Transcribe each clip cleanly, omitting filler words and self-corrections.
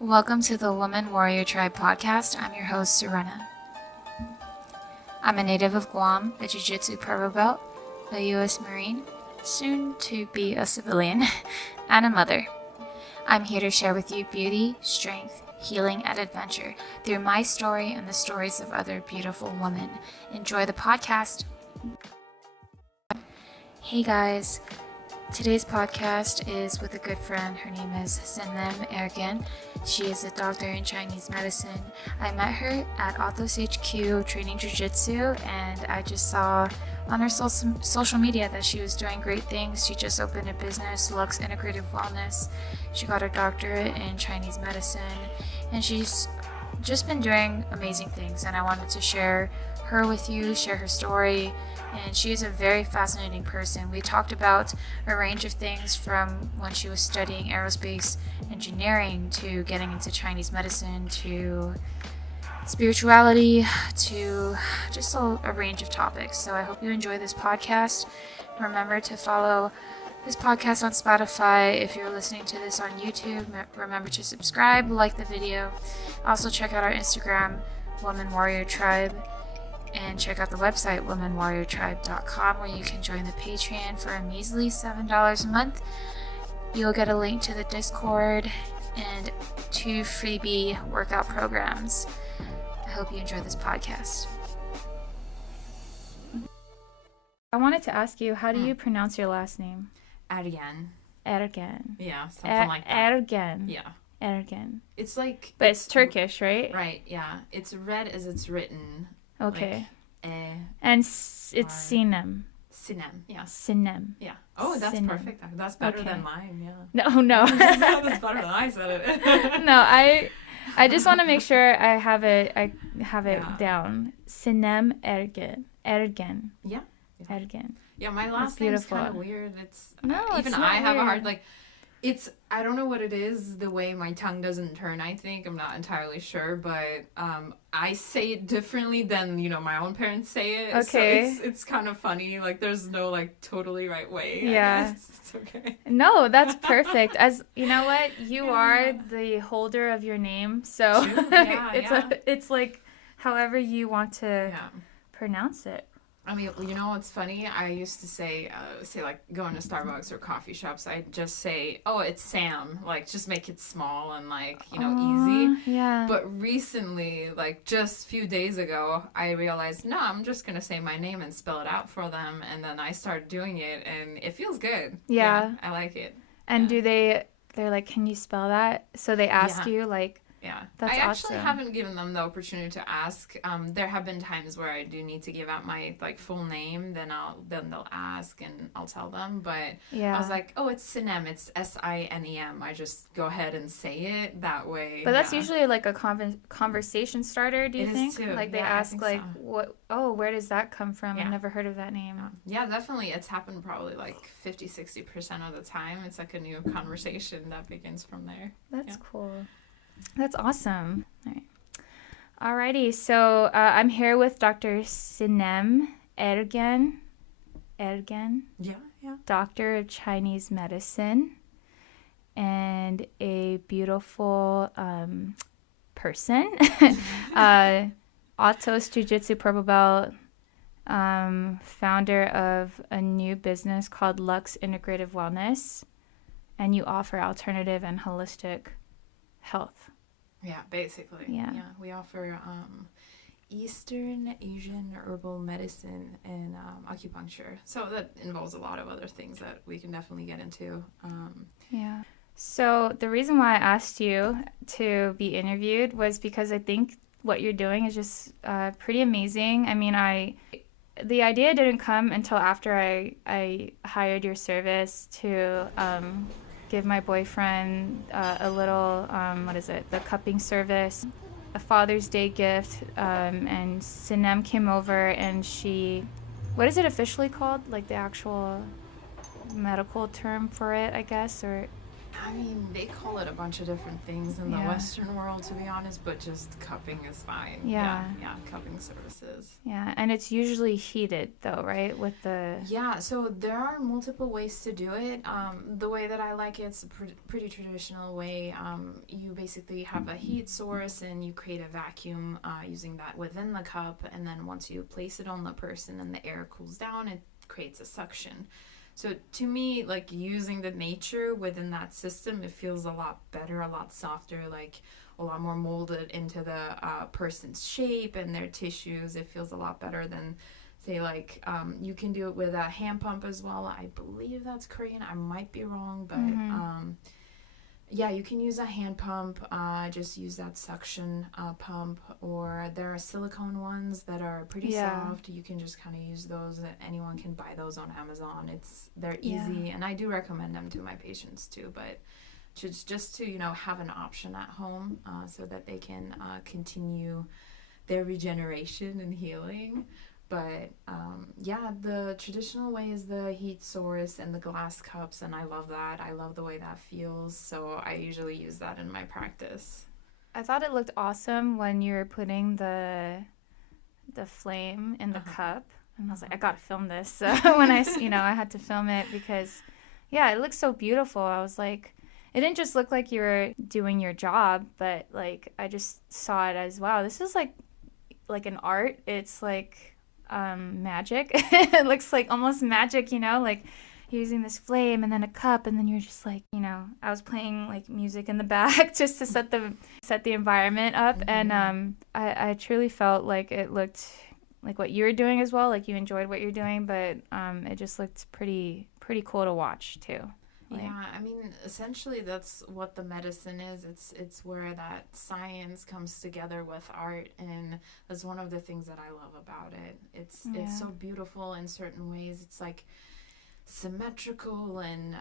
Welcome to the Woman Warrior Tribe podcast. I'm your host, Serena. I'm a native of Guam, a Jiu Jitsu purple belt, a U.S. Marine, soon to be a civilian, and a mother. I'm here to share with you beauty, strength, healing, and adventure through my story and the stories of other beautiful women. Enjoy the podcast. Hey guys, today's podcast is with a good friend. Her name is Sinem Ergen. She is a doctor in Chinese medicine. I met her at Authos HQ training Jiu Jitsu, and I just saw on her social media that she was doing great things. She just opened a business, Lux Integrative Wellness. She got her doctorate in Chinese medicine, and she's just been doing amazing things, and I wanted to share her with you, share her story. And she is a very fascinating person. We talked about a range of things from when she was studying aerospace engineering to getting into Chinese medicine to spirituality to just a range of topics. So I hope you enjoy this podcast. Remember to follow this podcast on Spotify. If you're listening to this on YouTube, remember to subscribe, like the video. Also check out our Instagram, Woman Warrior Tribe. And check out the website, womanwarriortribe.com, where you can join the Patreon for a measly $7 a month. You'll get a link to the Discord and 2 freebie workout programs. I hope you enjoy this podcast. I wanted to ask you, how do you pronounce your last name? Ergen. Ergen. Yeah, something like that. Ergen. Yeah. Ergen. It's like... But it's Turkish, right? Right, yeah. It's read as it's written. Okay. Like, and it's Sinem. Sinem, yeah. Sinem. Yeah. Oh, that's Sinem. Perfect. That's better than mine, yeah. No. That's better than I said it. No, I just want to make sure I have it down. Sinem Ergen. Ergen. Yeah. Ergen. Yeah, my last name's kind of weird. It's it's not I have weird. a hard I don't know what it is, the way my tongue doesn't turn, I think. I'm not entirely sure, but I say it differently than, my own parents say it. Okay. So it's kind of funny. Like, there's no, totally right way. Yeah. I guess. It's okay. No, that's perfect. As you know what? You are the holder of your name. So True. Yeah, it's like however you want to pronounce it. I mean, what's funny? I used to say like going to Starbucks or coffee shops, I'd just say, oh, it's Sam. Like, just make it small and easy. Yeah. But recently, just a few days ago, I realized, no, I'm just going to say my name and spell it out for them. And then I started doing it and it feels good. Yeah. I like it. And they're like, can you spell that? So they ask you Yeah. That's I actually awesome. haven't given them the opportunity to ask. There have been times where I do need to give out my full name, then they'll ask and I'll tell them. But I was like, oh, it's Sinem, it's Sinem. I just go ahead and say it that way. But that's usually like a conversation starter, do you think? Is too. Like they ask what where does that come from? I've never heard of that name. Yeah, definitely. It's happened probably 50-60% of the time. It's like a new conversation that begins from there. That's cool. That's awesome. All right. Alrighty, so I'm here with Dr. Sinem Ergen. Yeah. Doctor of Chinese medicine and a beautiful person. Autos Jiu Jitsu purple belt, founder of a new business called Lux Integrative Wellness, and you offer alternative and holistic health. Yeah, basically. Yeah. We offer Eastern Asian herbal medicine and acupuncture. So that involves a lot of other things that we can definitely get into. Yeah. So the reason why I asked you to be interviewed was because I think what you're doing is just pretty amazing. I mean, the idea didn't come until after I hired your service to give my boyfriend a little, the cupping service, a Father's Day gift, and Sinem came over and what is it officially called? Like the actual medical term for it, I guess, or I mean, they call it a bunch of different things in the Western world, to be honest, but just cupping is fine. Yeah, cupping services. Yeah, and it's usually heated, though, right? With the... Yeah, so there are multiple ways to do it. The way that I like it's a pretty traditional way. You basically have a heat source and you create a vacuum using that within the cup, and then once you place it on the person and the air cools down, it creates a suction. So to me, like using the nature within that system, it feels a lot better, a lot softer, like a lot more molded into the person's shape and their tissues. It feels a lot better than, say, like you can do it with a hand pump as well. I believe that's Korean. I might be wrong, but yeah, you can use a hand pump, just use that suction pump, or there are silicone ones that are pretty soft. You can just kind of use those. Anyone can buy those on Amazon. They're easy, and I do recommend them to my patients too, but just to, have an option at home so that they can continue their regeneration and healing. But the traditional way is the heat source and the glass cups, and I love that. I love the way that feels, so I usually use that in my practice. I thought it looked awesome when you were putting the flame in the cup, and I was like, I gotta film this. So when I had to film it because, it looks so beautiful. I was like, it didn't just look like you were doing your job, but like I just saw it as, wow, this is like an art. It's like magic. It looks like almost magic, like using this flame and then a cup, and then you're just like, I was playing like music in the back just to set the environment up, and I truly felt like it looked like what you were doing as well, like you enjoyed what you're doing, but it just looked pretty cool to watch too. Yeah, I mean, essentially that's what the medicine is. It's where that science comes together with art, and that's one of the things that I love about it. It's so beautiful in certain ways. It's like symmetrical and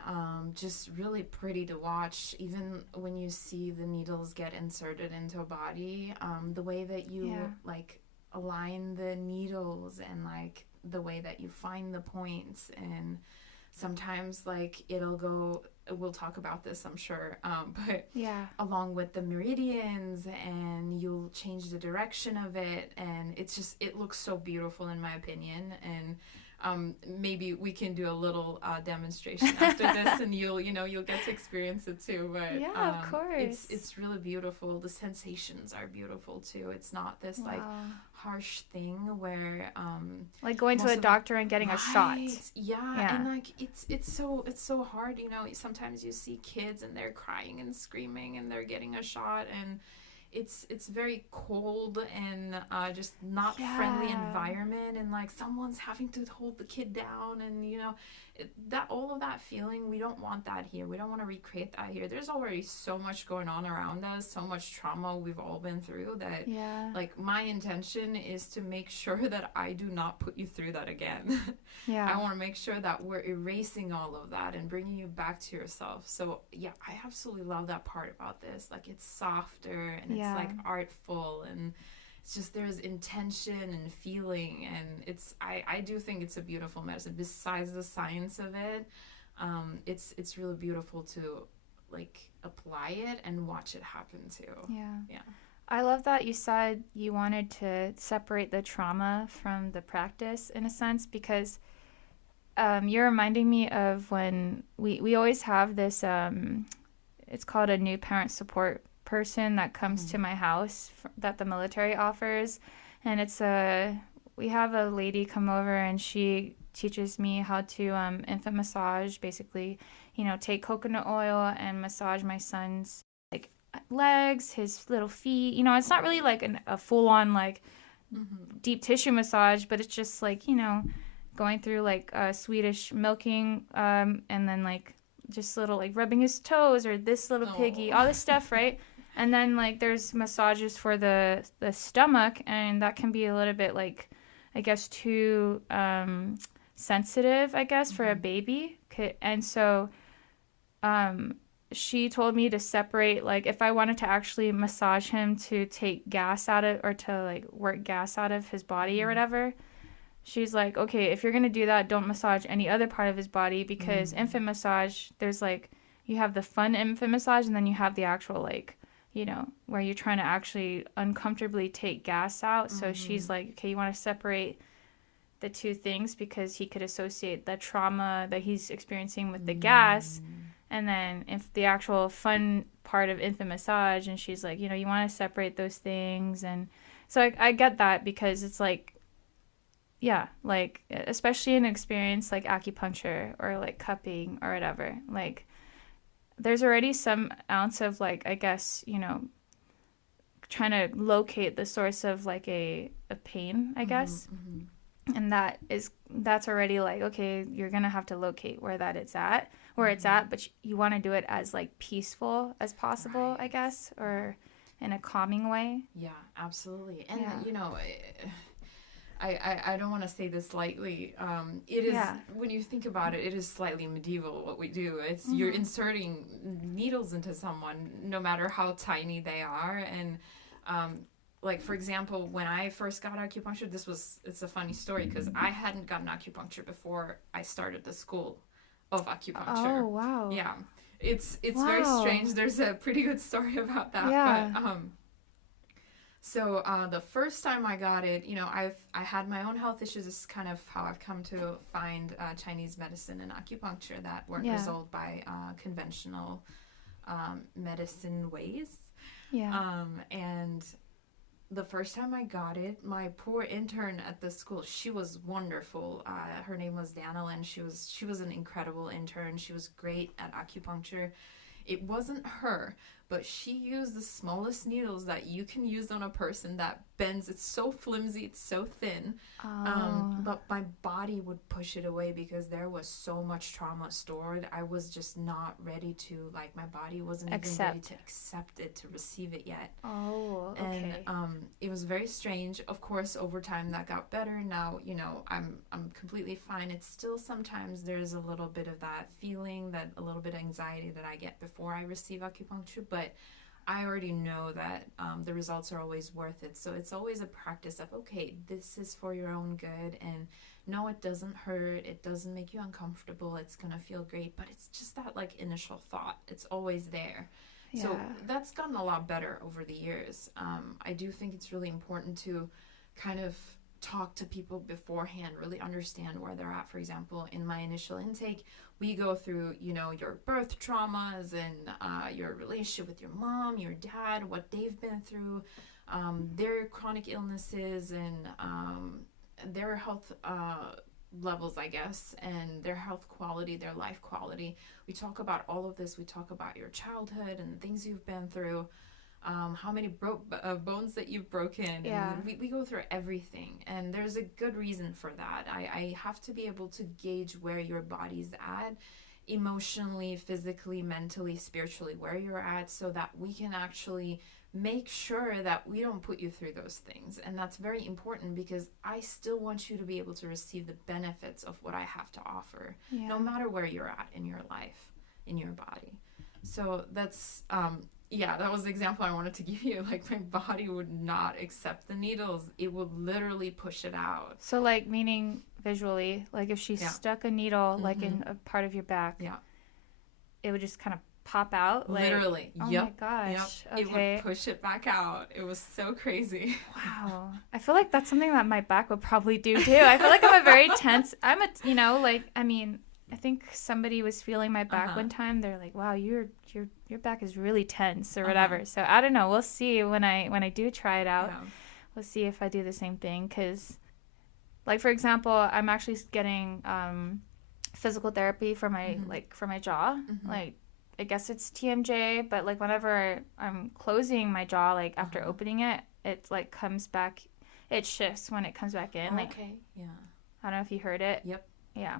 just really pretty to watch. Even when you see the needles get inserted into a body, the way that you like align the needles and like the way that you find the points, and sometimes like we'll talk about this, I'm sure, but along with the meridians, and you'll change the direction of it, and it looks so beautiful in my opinion. And maybe we can do a little demonstration after this, and you'll get to experience it too. But of course, it's really beautiful. The sensations are beautiful too. It's not this like harsh thing where like going to a doctor and getting a shot. Yeah, and like it's so hard. Sometimes you see kids and they're crying and screaming and they're getting a shot, and it's very cold and just not friendly environment, and like someone's having to hold the kid down, and that all of that feeling, we don't want that here. We don't want to recreate that here. There's already so much going on around us, so much trauma we've all been through, that like my intention is to make sure that I do not put you through that again. I want to make sure that we're erasing all of that and bringing you back to yourself. So I absolutely love that part about this. Like it's softer and it's like artful, and it's just there's intention and feeling, and I do think it's a beautiful medicine. Besides the science of it, it's really beautiful to like apply it and watch it happen too. Yeah. I love that you said you wanted to separate the trauma from the practice in a sense, because you're reminding me of when we always have this it's called a new parent support person that comes to my house that the military offers, and we have a lady come over and she teaches me how to infant massage, basically, take coconut oil and massage my son's like legs, his little feet. It's not really like a full-on like deep tissue massage, but it's just like going through like Swedish milking, and then like just little like rubbing his toes, or this little piggy, all this stuff, right? And then like there's massages for the stomach, and that can be a little bit like, I guess, too sensitive, I guess, for a baby. And so she told me to separate, like if I wanted to actually massage him to take gas out of, or to like work gas out of his body or whatever, she's like, okay, if you're going to do that, don't massage any other part of his body, because infant massage, there's like you have the fun infant massage, and then you have the actual, like, you know, where you're trying to actually uncomfortably take gas out. So she's like, okay, you want to separate the two things because he could associate the trauma that he's experiencing with the gas, and then if the actual fun part of infant massage, and she's like, you know, you want to separate those things. And so I get that, because it's like, yeah, like, especially in an experience like acupuncture or like cupping or whatever, like, there's already some ounce of, like, I guess, you know, trying to locate the source of, like, a pain, I guess. And that's already like, okay, you're gonna have to locate where it's at, but you want to do it as, like, peaceful as possible, right. I guess, or in a calming way. Yeah, absolutely. And you know, I don't want to say this lightly. It is, when you think about it, it is slightly medieval what we do. It's you're inserting needles into someone, no matter how tiny they are. And like, for example, when I first got acupuncture, it's a funny story, because I hadn't gotten acupuncture before I started the school of acupuncture. Oh, wow. Yeah. It's very strange. There's a pretty good story about that. Yeah. But, so the first time I got it, you know, I had my own health issues. This is kind of how I've come to find Chinese medicine and acupuncture that weren't resolved by conventional medicine ways. Yeah. And the first time I got it, my poor intern at the school, she was wonderful. Her name was Daniel, and she was an incredible intern. She was great at acupuncture. It wasn't her, but she used the smallest needles that you can use on a person that bends. It's so flimsy, it's so thin. But my body would push it away because there was so much trauma stored. I was just not ready to, like, my body wasn't even ready to accept it, to receive it yet. Oh, okay. And it was very strange. Of course, over time that got better. Now, you know, I'm completely fine. It's still sometimes there's a little bit of that feeling, that a little bit of anxiety that I get before I receive acupuncture, but I already know that the results are always worth it. So it's always a practice of, okay, this is for your own good, and no, it doesn't hurt, it doesn't make you uncomfortable, it's gonna feel great, but it's just that, like, initial thought, it's always there. Yeah. So that's gotten a lot better over the years. I do think it's really important to kind of talk to people beforehand, really understand where they're at. For example, in my initial intake, we go through, you know, your birth traumas and your relationship with your mom, your dad, what they've been through, their chronic illnesses, and their health levels, I guess, and their health quality, their life quality. We talk about all of this. We talk about your childhood and things you've been through. How many bones that you've broken. Yeah. And we go through everything, and there's a good reason for that. I have to be able to gauge where your body's at, emotionally, physically, mentally, spiritually, where you're at, so that we can actually make sure that we don't put you through those things. And that's very important, because I still want you to be able to receive the benefits of what I have to offer, no matter where you're at in your life, in your body. So that's that was the example I wanted to give you. Like, my body would not accept the needles. It would literally push it out. So, like, meaning visually, like, if she stuck a needle, like, in a part of your back, it would just kind of pop out? Like, literally. Oh, my gosh. Yep. Okay. It would push it back out. It was so crazy. Wow. I feel like that's something that my back would probably do, too. I feel like I'm a very tense... I think somebody was feeling my back one time. They're like, "Wow, your back is really tense," or whatever. So I don't know. We'll see when I do try it out. Yeah. We'll see if I do the same thing. Because, like, for example, I'm actually getting physical therapy for my for my jaw. Like, I guess it's TMJ, but, like, whenever I'm closing my jaw, like, after opening it, it, like, comes back. It shifts when it comes back in. Okay. Yeah. I don't know if you heard it. Yep. Yeah.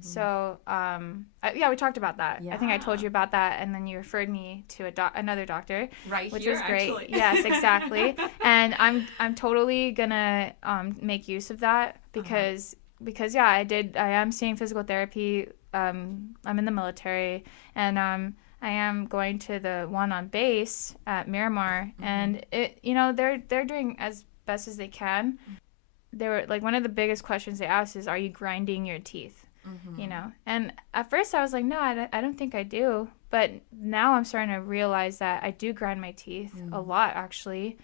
So, we talked about that. Yeah. I think I told you about that, and then you referred me to another doctor, which was great. Actually. Yes, exactly. And I'm totally gonna make use of that because I am seeing physical therapy. I'm in the military, and I am going to the one on base at Miramar, and they're doing as best as they can. They were like, one of the biggest questions they asked is, "Are you grinding your teeth?" you know. And at first I was like, no, I don't think I do. But now I'm starting to realize that I do grind my teeth a lot, actually.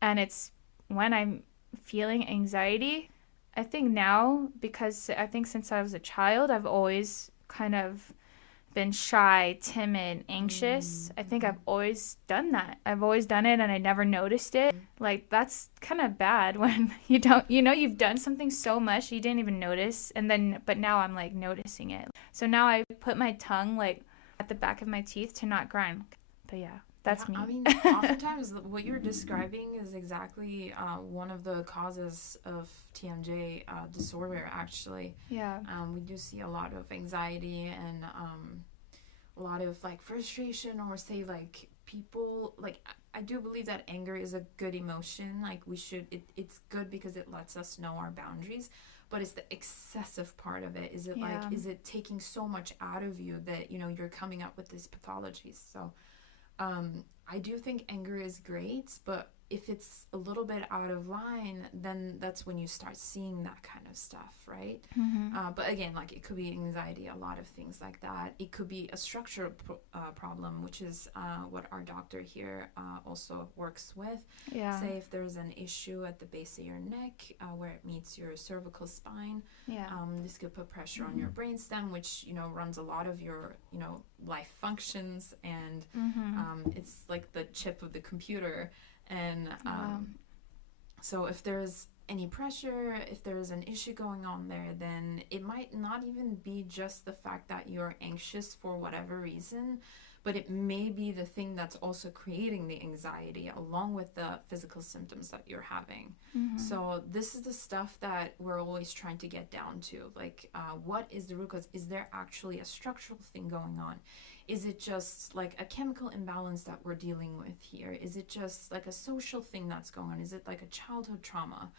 And it's when I'm feeling anxiety. I think now, because I think since I was a child, I've always kind of been shy, timid, anxious. I think I've always done that. I've always done it and I never noticed it. Like, that's kind of bad when you don't, you know, you've done something so much you didn't even notice. But now I'm like noticing it. So now I put my tongue like at the back of my teeth to not grind. But yeah, that's me. I mean, oftentimes what you're describing is exactly one of the causes of TMJ disorder, actually. Yeah. We do see a lot of anxiety and a lot of like frustration, or say like people, like I do believe that anger is a good emotion. Like it's good because it lets us know our boundaries. But it's the excessive part of it. Is it taking so much out of you that, you know, you're coming up with these pathologies? So I do think anger is great, but if it's a little bit out of line, then that's when you start seeing that kind of stuff, right? But again, like it could be anxiety, a lot of things like that. It could be a structural problem, which is what our doctor here also works with. Yeah. Say if there's an issue at the base of your neck where it meets your cervical spine, this could put pressure on your brainstem, which, you know, runs a lot of your, you know, life functions, and it's like the chip of the computer. And so if there's any pressure, if there's an issue going on there, then it might not even be just the fact that you're anxious for whatever reason, but it may be the thing that's also creating the anxiety along with the physical symptoms that you're having. So this is the stuff that we're always trying to get down to. Like, what is the root cause? Is there actually a structural thing going on? Is it just like a chemical imbalance that we're dealing with here? Is it just like a social thing that's going on? Is it like a childhood trauma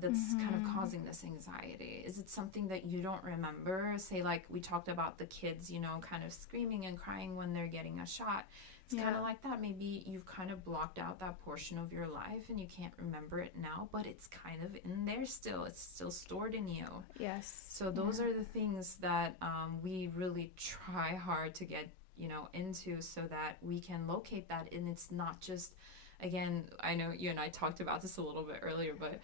that's kind of causing this anxiety? Is it something that you don't remember? Say, like we talked about the kids, you know, kind of screaming and crying when they're getting a shot. It's kind of like that. Maybe you've kind of blocked out that portion of your life and you can't remember it now, but it's kind of in there still. It's still stored in you. Yes. So those are the things that we really try hard to get, you know, into, so that we can locate that. And it's not just, again, I know you and I talked about this a little bit earlier, but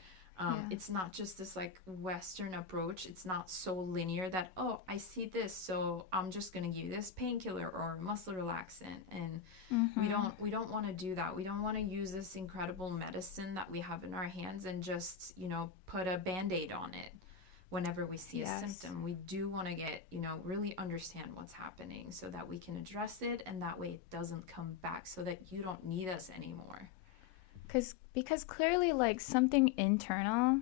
it's not just this like Western approach. It's not so linear that, oh, I see this, so I'm just gonna give you this painkiller or muscle relaxant. And we don't want to do that. We don't want to use this incredible medicine that we have in our hands and just, you know, put a Band-Aid on it whenever we see a symptom. We do want to get, you know, really understand what's happening so that we can address it, and that way it doesn't come back, so that you don't need us anymore. Because clearly, like, something internal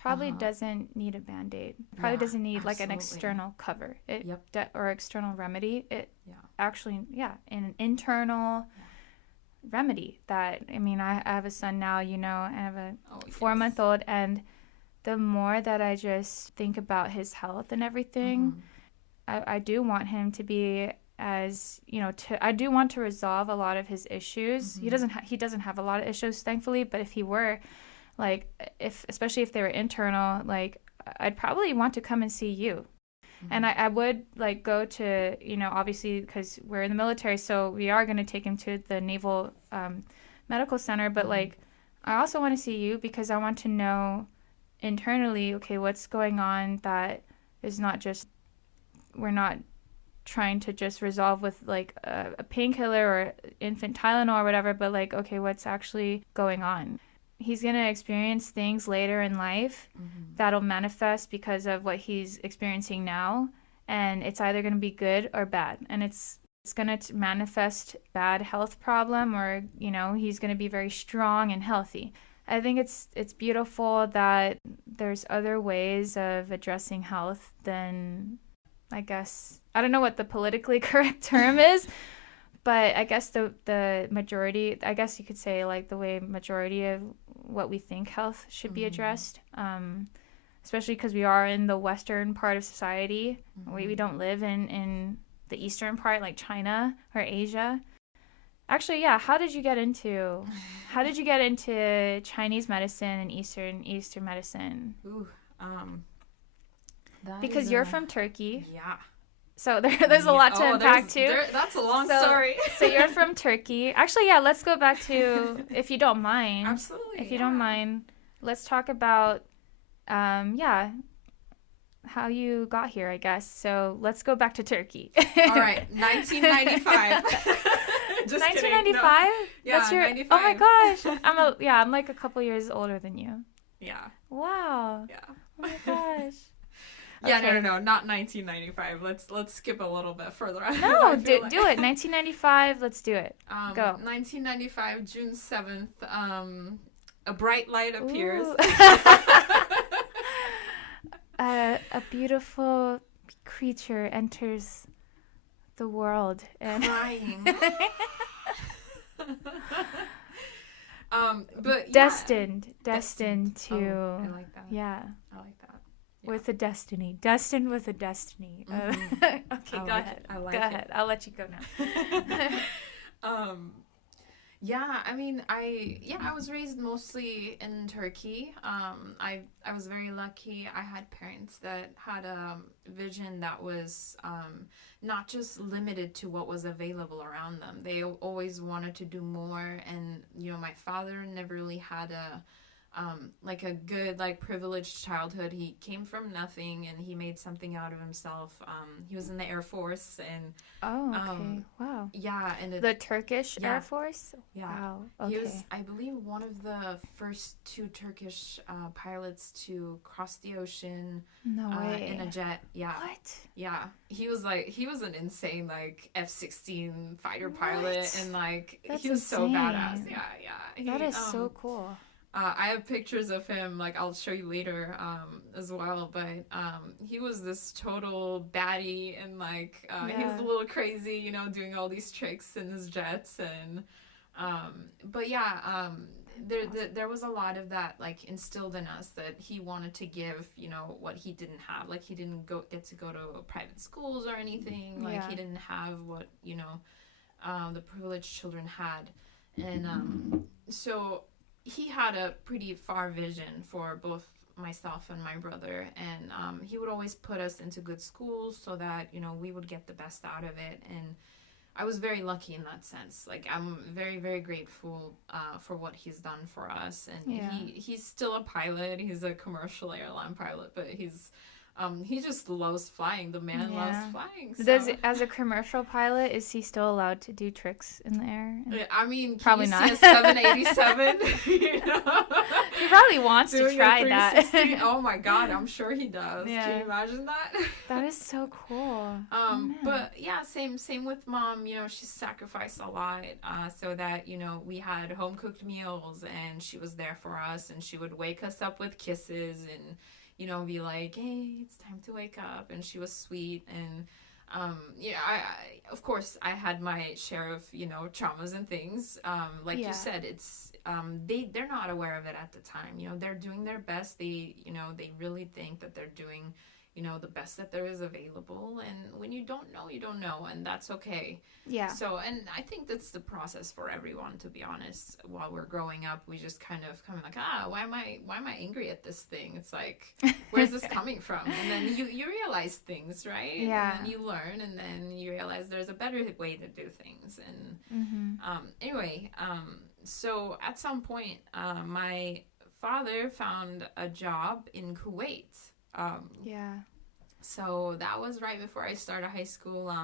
probably doesn't need a Band-Aid. Probably doesn't need like an external cover or external remedy. Actually, an internal remedy. That, I mean, I have a son now, you know, I have a 4-month-old, and the more that I just think about his health and everything, I do want him to be, as you know, I do want to resolve a lot of his issues. He doesn't have a lot of issues, thankfully, but if he were, like, especially if they were internal, like, I'd probably want to come and see you. And I would, like, go to, you know, obviously, because we're in the military, so we are going to take him to the Naval Medical Center, but like, I also want to see you because I want to know internally, okay, what's going on that is not just, we're not trying to just resolve with like a painkiller or infant Tylenol or whatever, but like, okay, what's actually going on? He's going to experience things later in life that'll manifest because of what he's experiencing now, and it's either going to be good or bad, and it's going to manifest bad health problem, or, you know, he's going to be very strong and healthy. I think it's beautiful that there's other ways of addressing health than, I guess, I don't know what the politically correct term is, but I guess the majority, I guess you could say, like, the way majority of what we think health should be addressed, especially because we are in the Western part of society. We don't live in the Eastern part, like China or Asia. Actually, how did you get into Chinese medicine and Eastern medicine? because you're from Turkey. Yeah. So there's a lot to unpack too. That's a long story. So you're from Turkey. Actually, yeah, let's go back to, if you don't mind. Absolutely. If you don't mind, let's talk about, how you got here, I guess. So let's go back to Turkey. All right, 1995. Just 1995? No. Yeah, That's your, 95. Oh my gosh. I'm like a couple years older than you. Yeah. Wow. Yeah. Oh my gosh. Yeah, Okay. no, not 1995. Let's skip a little bit further on. No, do it. 1995, let's do it. Go. 1995, June 7th, a bright light appears. A beautiful creature enters the world and crying. But yeah. destined to. Oh, I like that. Yeah. I like that. Yeah. With a destiny. Destined with a destiny. Mm-hmm. Okay, go ahead. I like go it. ahead. I'll let you go now. Yeah, I mean, I was raised mostly in Turkey. I was very lucky. I had parents that had a vision that was not just limited to what was available around them. They always wanted to do more, and my father never really had a good, privileged childhood. He came from nothing and he made something out of himself. He was in the Air Force and okay. Wow. yeah, and The Turkish Air Force? Yeah. Wow. Okay. He was, I believe, one of the first 2 Turkish pilots to cross the ocean No way. in a jet. Yeah. What? Yeah. He was an insane F-16 fighter pilot, and That's he was so insane. badass. Yeah. That is so cool. I have pictures of him, I'll show you later as well, but he was this total baddie, and he was a little crazy, doing all these tricks in his jets, and but yeah, there was a lot of that instilled in us, that he wanted to give what he didn't have. He didn't get to go to private schools or anything. He didn't have what the privileged children had, and so he had a pretty far vision for both myself and my brother, and he would always put us into good schools so that we would get the best out of it. And I was very lucky in that sense. I'm very, very grateful for what he's done for us. And he's still a pilot. He's a commercial airline pilot, but he just loves flying. The man loves flying. So. As a commercial pilot, is he still allowed to do tricks in the air? I mean, probably not. See a 787. He probably wants to try that. Oh my God, I'm sure he does. Yeah. Can you imagine that? That is so cool. But yeah, same with mom. She sacrificed a lot so that we had home cooked meals, and she was there for us, and she would wake us up with kisses and be like, hey, it's time to wake up. And she was sweet. And I of course I had my share of traumas and things. You said, it's they're not aware of it at the time. They're doing their best. They really think that they're doing the best that there is available, and when you don't know, and that's okay. Yeah. So, and I think that's the process for everyone, to be honest. While we're growing up, we just kind of come why am I angry at this thing? It's where's this coming from? And then you realize things, right? Yeah. And then you learn, and then you realize there's a better way to do things. And anyway, so at some point, my father found a job in Kuwait. So that was right before I started high school.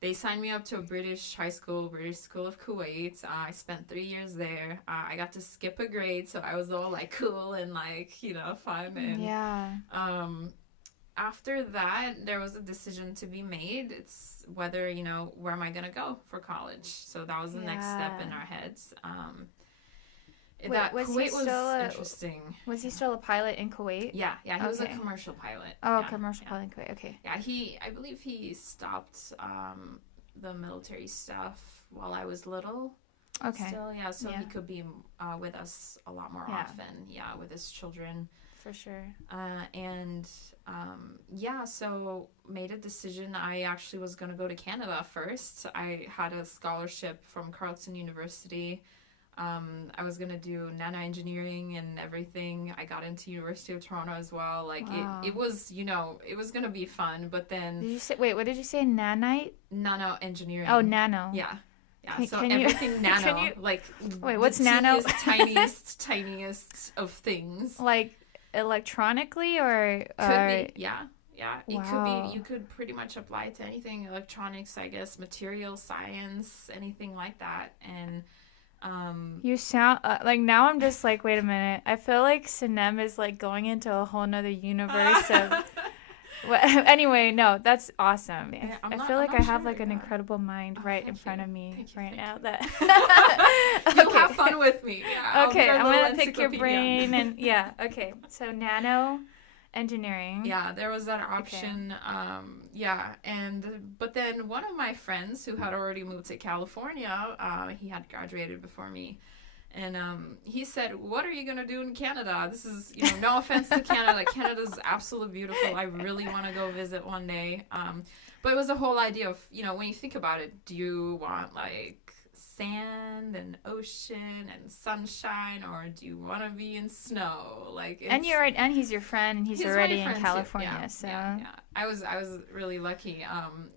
They signed me up to a British School of Kuwait. I spent 3 years there. I got to skip a grade, so I was all cool and fun. And after that, there was a decision to be made. It's whether where am I gonna go for college. So that was the next step in our heads. Kuwait was interesting. Was he still a pilot in Kuwait? Yeah, he was a commercial pilot. Oh, commercial pilot in Kuwait, okay. Yeah, I believe he stopped the military stuff while I was little. Okay. Still, so he could be with us a lot more often, with his children. For sure. So made a decision. I actually was going to go to Canada first. I had a scholarship from Carleton University. I was gonna do nano engineering and everything. I got into University of Toronto as well. Like it was, it was gonna be fun. But then did you say? Wait, what did you say? Nanite? Nano engineering. Oh, nano. Yeah. Can everything you, nano. Like wait, what's nano? Tiniest of things. Like electronically or could be, yeah. Yeah, it could wow. be. You could pretty much apply it to anything, electronics, I guess, material science, anything like that. And you sound like, now I'm just like, wait a minute. I feel like Sinem is like going into a whole nother universe of. Well, anyway, no, that's awesome. Yeah, I feel like I have like an incredible mind right in front of me now. That you'll have fun with me. Yeah, okay, I'm gonna pick your brain and yeah. Okay, so nano engineering. Yeah, there was that option. Okay. But then one of my friends who had already moved to California, he had graduated before me. And he said, "What are you going to do in Canada? This is, no offense to Canada. Canada's absolutely beautiful. I really want to go visit one day." But it was a whole idea of, when you think about it, do you want like sand and ocean and sunshine, or do you want to be in snow? And he's your friend, and he's already in California. Yeah, so yeah. I was really lucky.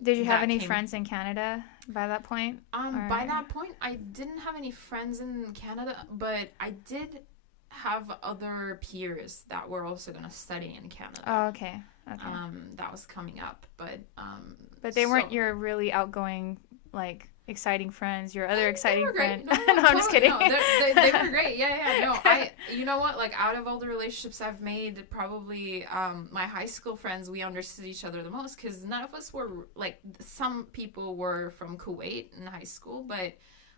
Did you have any friends in Canada by that point? By that point, I didn't have any friends in Canada, but I did have other peers that were also going to study in Canada. Oh, okay. That was coming up, but they weren't your really outgoing, like, exciting friends, your other exciting friend. No, I'm just kidding. No, they were great. Yeah. No, you know what? Like, out of all the relationships I've made, probably my high school friends, we understood each other the most, because none of us were, like, some people were from Kuwait in high school, but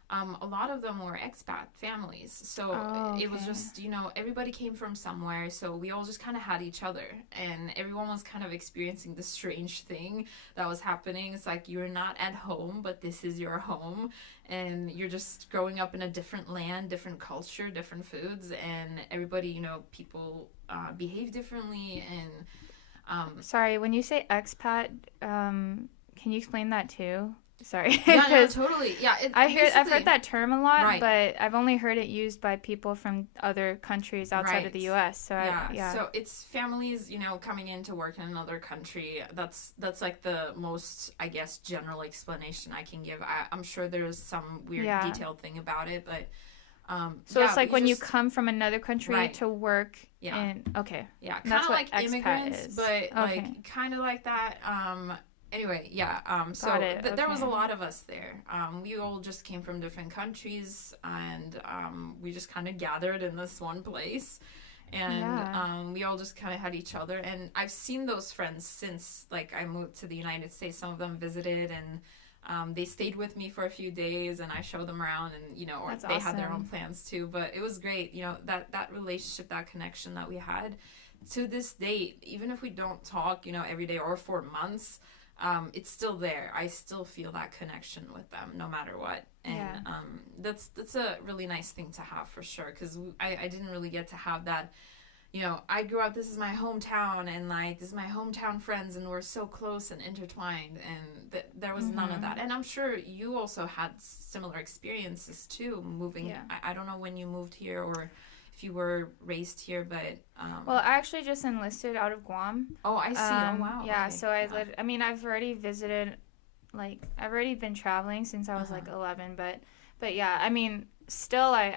a lot of them were expat families. So it was just, everybody came from somewhere. So we all just kind of had each other, and everyone was kind of experiencing this strange thing that was happening. It's like, you're not at home, but this is your home, and you're just growing up in a different land, different culture, different foods, and everybody, people behave differently. And sorry, when you say expat, can you explain that too? Sorry. Yeah, no, totally. Yeah, I've heard that term a lot, right. But I've only heard it used by people from other countries outside of the U.S. So so it's families, coming in to work in another country. That's like the most, I guess, general explanation I can give. I'm sure there's some weird detailed thing about it, but so it's like when you come from another country to work. Yeah. Okay. Yeah, kind of like immigrants, but like kind of like that. Anyway, there was a lot of us there. We all just came from different countries, and we just kind of gathered in this one place, and we all just kind of had each other. And I've seen those friends since, like, I moved to the United States. Some of them visited, and they stayed with me for a few days, and I showed them around, and or That's they awesome. had their own plans too. But it was great, that relationship, that connection that we had. To this date, even if we don't talk, every day or for months, it's still there. I still feel that connection with them no matter what. And that's a really nice thing to have, for sure, because I didn't really get to have that. I grew up, this is my hometown, and like, this is my hometown friends, and we're so close and intertwined, and there was none of that. And I'm sure you also had similar experiences too, moving. I don't know when you moved here or if you were raised here, but well, I actually just enlisted out of Guam. Oh, I see. Oh, wow. Yeah, okay. So I've already visited, like, I've already been traveling since I was like 11, but yeah, I mean, still I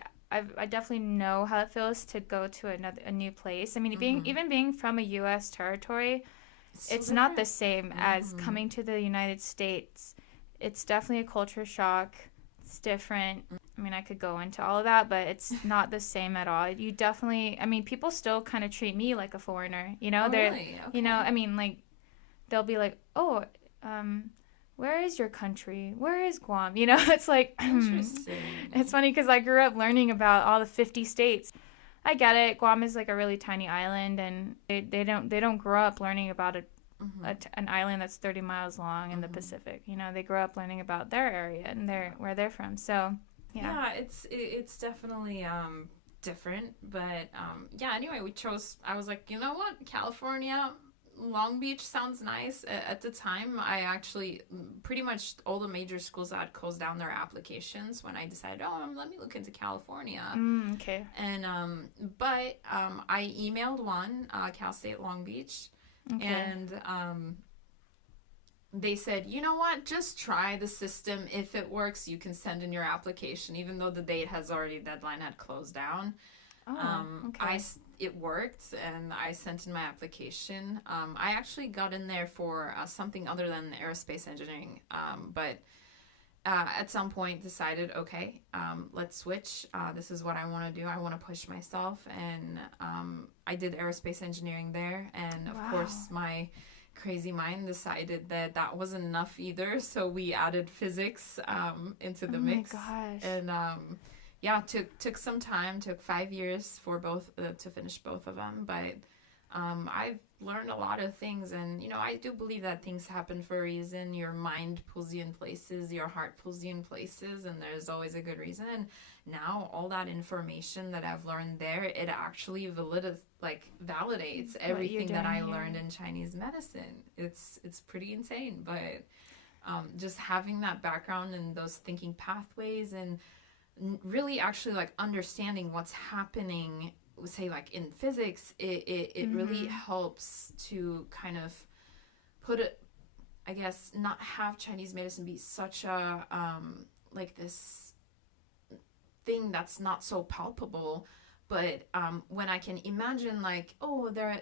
definitely know how it feels to go to a new place. I mean, being from a U.S. territory, it's not the same as coming to the United States. It's definitely a culture shock. It's different. I mean, I could go into all of that, but it's not the same at all. You definitely, I mean, people still kind of treat me like a foreigner, they're, really? Okay. I mean, like, they'll be like, oh, where is your country? Where is Guam? It's like, interesting. It's funny because I grew up learning about all the 50 states. I get it. Guam is like a really tiny island, and they don't grow up learning about an island that's 30 miles long in the Pacific. They grow up learning about their area and where they're from. So, yeah, it's definitely different, but anyway, I was like, you know what, California, Long Beach sounds nice. At the time, I actually, pretty much all the major schools had closed down their applications when I decided, let me look into California. Okay. And, but I emailed one, Cal State Long Beach, Okay. and they said, you know what, just try the system. If it works, you can send in your application, even though the deadline had closed down. Okay. It worked, and I sent in my application. I actually got in there for something other than aerospace engineering, but at some point decided, okay, let's switch. This is what I want to do. I want to push myself, and I did aerospace engineering there, and of course my crazy mind decided that wasn't enough either, so we added physics into the mix. Oh my gosh. And took some time, took 5 years for both to finish both of them, but I've learned a lot of things, and I do believe that things happen for a reason. Your mind pulls you in places, your heart pulls you in places, and there's always a good reason. And now all that information that I've learned there, it actually validates everything that I learned in Chinese medicine. It's pretty insane, but just having that background and those thinking pathways, and really actually understanding what's happening, say in physics, it really helps to kind of put it, I guess, not have Chinese medicine be such a this thing that's not so palpable. But when I can imagine,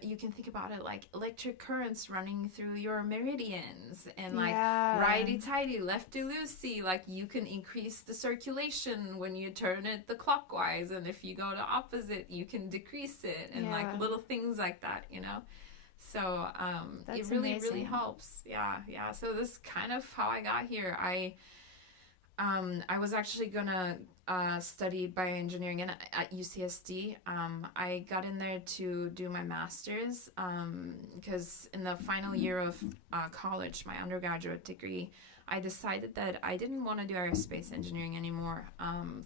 you can think about it like electric currents running through your meridians, and righty-tighty, lefty-loosey, you can increase the circulation when you turn it the clockwise, and if you go the opposite, you can decrease it, and little things like that, So it really, amazing. really helps. Yeah. So this is kind of how I got here. I was actually gonna study bioengineering at UCSD. I got in there to do my master's because in the final year of college, my undergraduate degree, I decided that I didn't want to do aerospace engineering anymore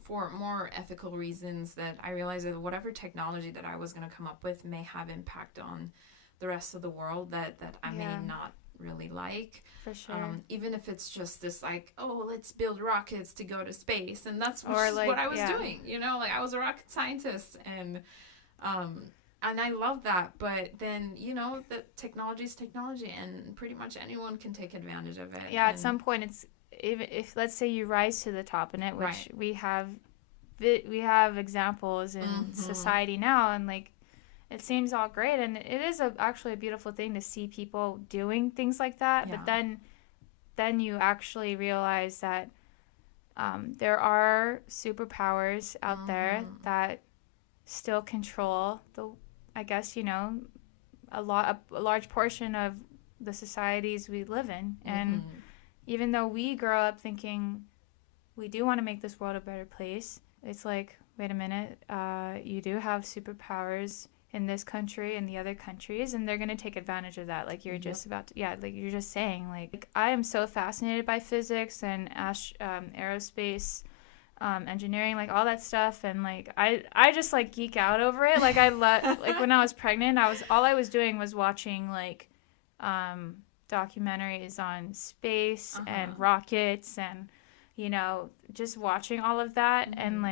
for more ethical reasons, that I realized that whatever technology that I was going to come up with may have impact on the rest of the world that I may not really like. For sure. Even if it's just this let's build rockets to go to space, and that's what I was doing. I was a rocket scientist, and I love that. But then that technology is technology, and pretty much anyone can take advantage of it. Yeah, at some point, it's if let's say you rise to the top in it, which we have examples in society now, and it seems all great, and it is actually a beautiful thing to see people doing things like that. Yeah. But then you actually realize that there are superpowers out there that still control a large portion of the societies we live in. And even though we grow up thinking we do want to make this world a better place, it's like, wait a minute, you do have superpowers in this country and the other countries, and they're going to take advantage of that, like you're just about to, you're just saying. I am so fascinated by physics and aerospace engineering, all that stuff, and I just geek out over it. I love when I was pregnant, all I was doing was watching documentaries on space and rockets, and just watching all of that, and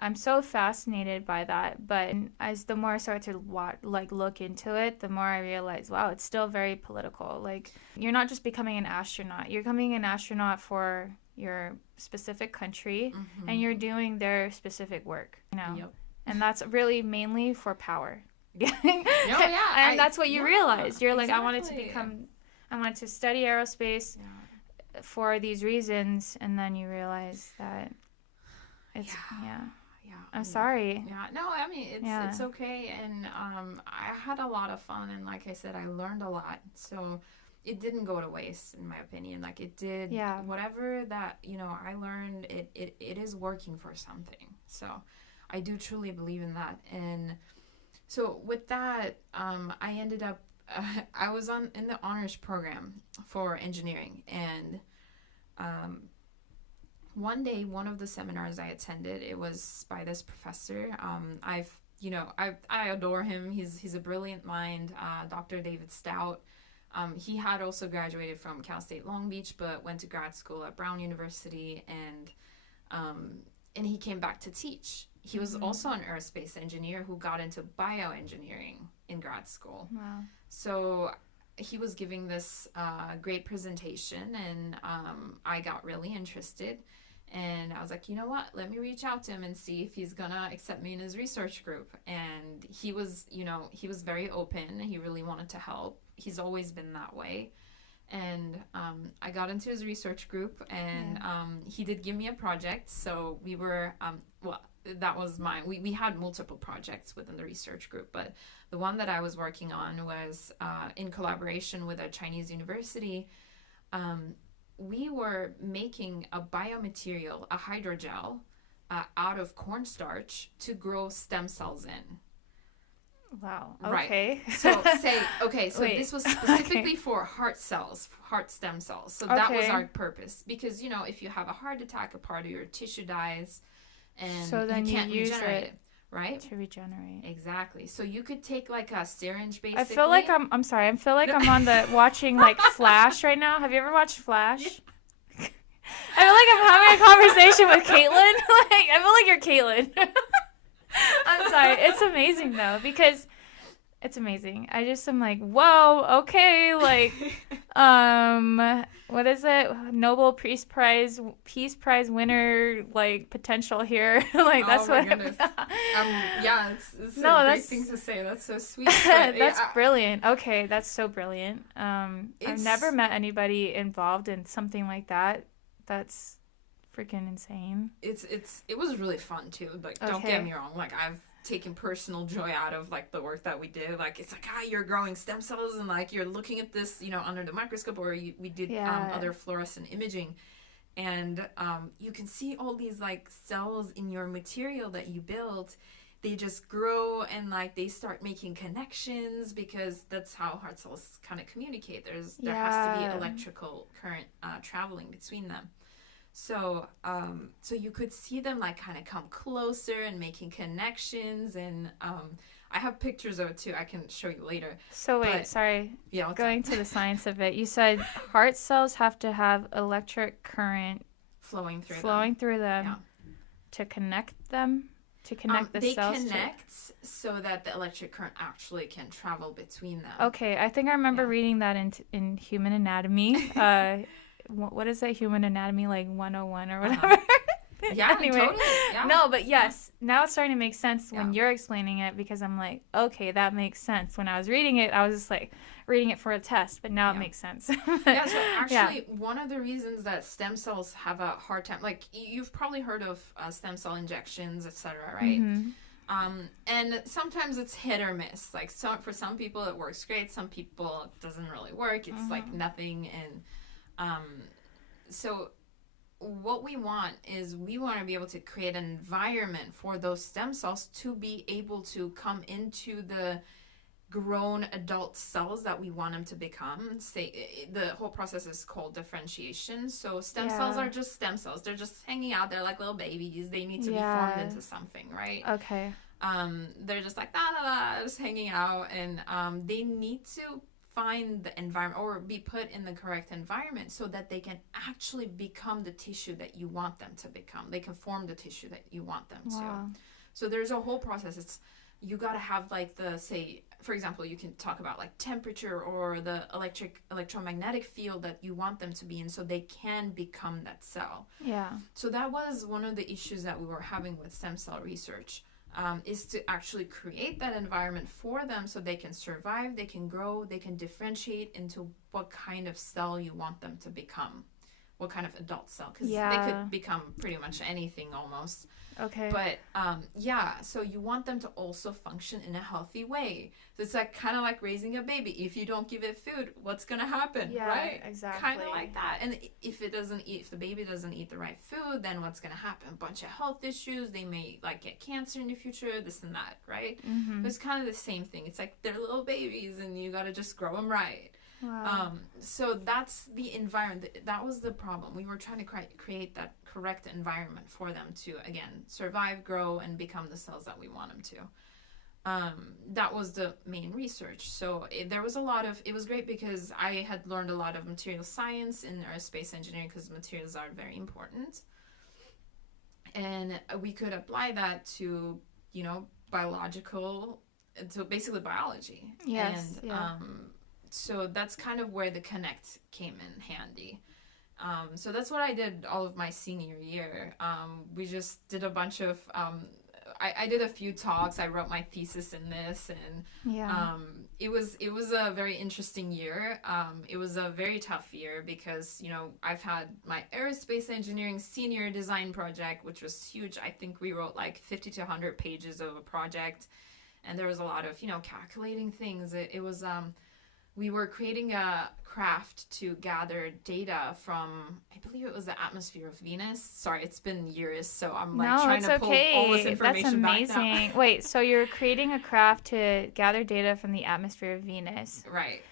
I'm so fascinated by that. But as the more I start to look into it, the more I realize, wow, it's still very political. You're not just becoming an astronaut. You're becoming an astronaut for your specific country, and you're doing their specific work, Yep. And that's really mainly for power. Yeah. And that's what you realize. You're exactly. I wanted to study aerospace for these reasons, and then you realize that it's, I'm sorry. Yeah, no, I mean, it's okay, and I had a lot of fun, and like I said, I learned a lot, so it didn't go to waste, in my opinion. It did, whatever that, I learned, it is working for something, so I do truly believe in that. And so with that, I ended up, I was in the honors program for engineering, and one day, one of the seminars I attended, it was by this professor. I've I adore him. He's a brilliant mind. Dr. David Stout. He had also graduated from Cal State Long Beach, but went to grad school at Brown University, and he came back to teach. He was also an aerospace engineer who got into bioengineering in grad school. Wow. So he was giving this great presentation, and I got really interested. And I was like, you know what? Let me reach out to him and see if he's gonna accept me in his research group. And he was very open. He really wanted to help. He's always been that way. And I got into his research group, and he did give me a project. So we were, that was mine. We had multiple projects within the research group, but the one that I was working on was in collaboration with a Chinese university. We were making a biomaterial, a hydrogel, out of cornstarch to grow stem cells in. Wow. Okay. Right. So this was specifically for heart cells, heart stem cells. So that was our purpose. Because, if you have a heart attack, a part of your tissue dies, and so then you can't use regenerate it. Right? To regenerate. Exactly. So you could take like a syringe, basically. I feel like I'm sorry. I feel like I'm on the watching like Flash right now. Have you ever watched Flash? I feel like I'm having a conversation with Caitlin. I feel like you're Caitlin. I'm sorry. It's amazing though, because it's amazing. I just am like, whoa, okay, like, what is it? Nobel Peace Prize winner, like, potential here. Like, that's what. Goodness. It's a great thing to say. That's so sweet. That's brilliant. Okay, that's so brilliant. I've never met anybody involved in something like that. That's freaking insane. It was really fun too. Like, don't get me wrong. Like, I've taken personal joy out of like the work that we did. Like, it's like, you're growing stem cells, and like you're looking at this, under the microscope, or we did other fluorescent imaging, and you can see all these like cells in your material that you built. They just grow, and like they start making connections, because that's how heart cells kind of communicate. There has to be electrical current traveling between them. So you could see them like kind of come closer and making connections, and I have pictures of it too. I can show you later. So wait, sorry. Yeah. Going to the science of it, you said heart cells have to have electric current flowing through them to connect them, to connect the cells. They connect so that the electric current actually can travel between them. Okay, I think I remember reading that in Human Anatomy. What is that, Human Anatomy, like 101 or whatever? Yeah, anyway. Totally. Yeah. No, but yes, now it's starting to make sense when you're explaining it, because I'm like, okay, that makes sense. When I was reading it, I was just like reading it for a test, but now it makes sense. So actually, one of the reasons that stem cells have a hard time, like you've probably heard of stem cell injections, etc., right? Mm-hmm. And sometimes it's hit or miss. Like, for some people it works great, some people it doesn't really work. It's like nothing. And so what we want to be able to create an environment for those stem cells to be able to come into the grown adult cells that we want them to become. The whole process is called differentiation. So stem cells are just stem cells. They're just hanging out there like little babies. They need to be formed into something, right? Okay. They're just like just hanging out, and they need to find the environment or be put in the correct environment so that they can actually become the tissue that you want them to become. They can form the tissue that you want them to. So there's a whole process. You got to have like for example, you can talk about like temperature or the electromagnetic field that you want them to be in, so they can become that cell. Yeah. So that was one of the issues that we were having with stem cell research. Is to actually create that environment for them so they can survive, they can grow, they can differentiate into what kind of cell you want them to become, what kind of adult cell, because they could become pretty much anything almost. Okay. But so you want them to also function in a healthy way. So it's like kind of like raising a baby. If you don't give it food, what's gonna happen? Right? Exactly. Kind of like that. And if the baby doesn't eat the right food, then what's gonna happen? A bunch of health issues. They may like get cancer in the future. This and that, right? Mm-hmm. It's kind of the same thing. It's like they're little babies, and you gotta just grow them right. Wow. So that's the environment. That was the problem. We were trying to create that correct environment for them to, again, survive, grow, and become the cells that we want them to. that was the main research. So there was it was great because I had learned a lot of material science in aerospace engineering because materials are very important. And we could apply that to, to basically biology. Yes. And so that's kind of where the connect came in handy. So that's what I did all of my senior year. We just did a bunch of I did a few talks. I wrote my thesis in this, and it was a very interesting year. It was a very tough year because I've had my aerospace engineering senior design project, which was huge. I think we wrote like 50 to 100 pages of a project, and there was a lot of calculating things. It was we were creating a craft to gather data from, I believe it was the atmosphere of Venus. Sorry, it's been years, so I'm trying to pull all this information back now. That's amazing. Wait, so you're creating a craft to gather data from the atmosphere of Venus. Right.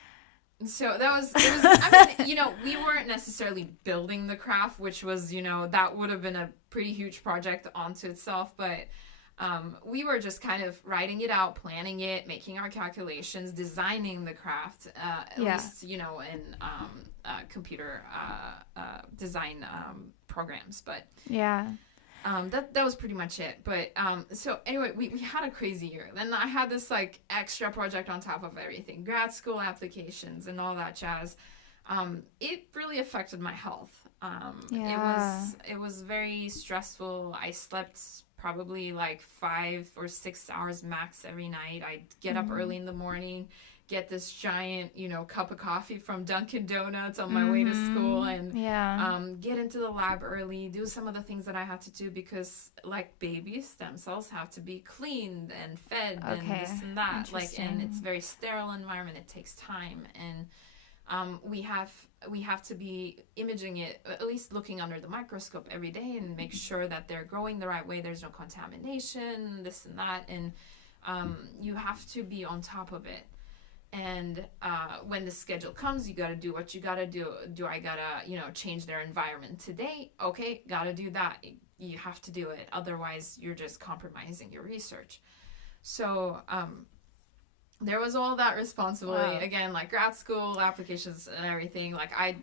So it was I mean, we weren't necessarily building the craft, which was, that would have been a pretty huge project onto itself, but we were just kind of writing it out, planning it, making our calculations, designing the craft, at least, in computer design programs. But that was pretty much it. But so anyway, we had a crazy year. Then I had this extra project on top of everything, grad school applications and all that jazz. It really affected my health. It was very stressful. I slept probably 5 or 6 hours max every night. I'd get up early in the morning, get this giant, cup of coffee from Dunkin' Donuts on my way to school, and get into the lab early, do some of the things that I had to do because, baby stem cells have to be cleaned and fed and this and that. And it's a very sterile environment. It takes time, and we have to be imaging it, at least looking under the microscope every day and make sure that they're growing the right way. There's no contamination, this and that. And you have to be on top of it. And when the schedule comes, you got to do what you got to do. Do I got to, change their environment today? Okay, got to do that. You have to do it. Otherwise, you're just compromising your research. So, there was all that responsibility again, grad school applications and everything. I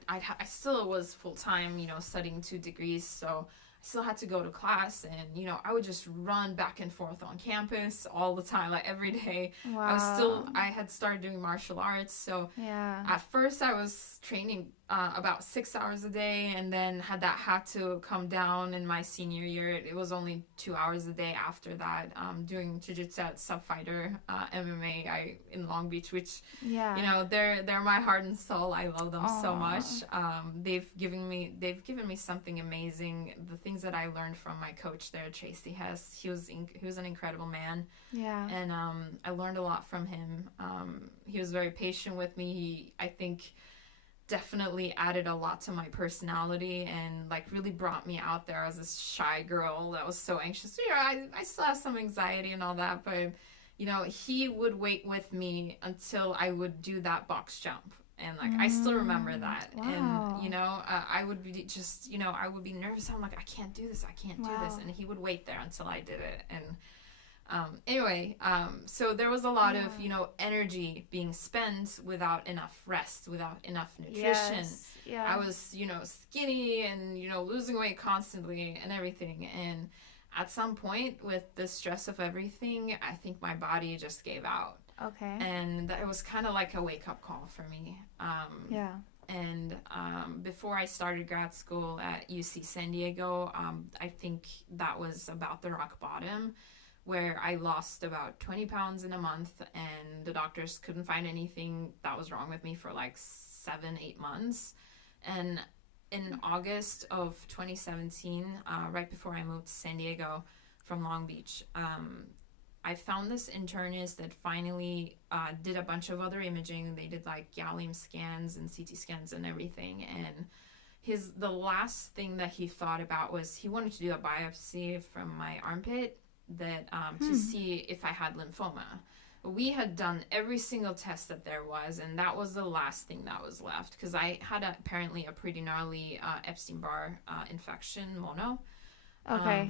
still was full time, studying 2 degrees, so I still had to go to class, and I would just run back and forth on campus all the time, every day. I had started doing martial arts, so at first I was training about 6 hours a day, and then had to come down in my senior year. It was only 2 hours a day after that, doing Jiu Jitsu at Subfighter MMA in Long Beach, which they're my heart and soul. I love them so much. They've given me something amazing. The things that I learned from my coach there, Tracy Hess, he was an incredible man. And I learned a lot from him. He was very patient with me. I think definitely added a lot to my personality and really brought me out there as this shy girl that was so anxious. I still have some anxiety and all that, but he would wait with me until I would do that box jump. And I still remember that. Wow. And I would be just I would be nervous. I'm like, I can't do this, and he would wait there until I did it. And anyway, so there was a lot of, energy being spent without enough rest, without enough nutrition. I was, skinny and, losing weight constantly and everything. And at some point with the stress of everything, I think my body just gave out. Okay. And it was kind of like a wake-up call for me. And before I started grad school at UC San Diego, I think that was about the rock bottom, where I lost about 20 pounds in a month, and the doctors couldn't find anything that was wrong with me for 7-8 months. And in August of 2017, right before I moved to San Diego from Long Beach, I found this internist that finally did a bunch of other imaging. They did gallium scans and CT scans and everything. And the last thing that he thought about was he wanted to do a biopsy from my armpit that to see if I had lymphoma. We had done every single test that there was, and that was the last thing that was left, because I had apparently a pretty gnarly Epstein-Barr infection, mono. Okay,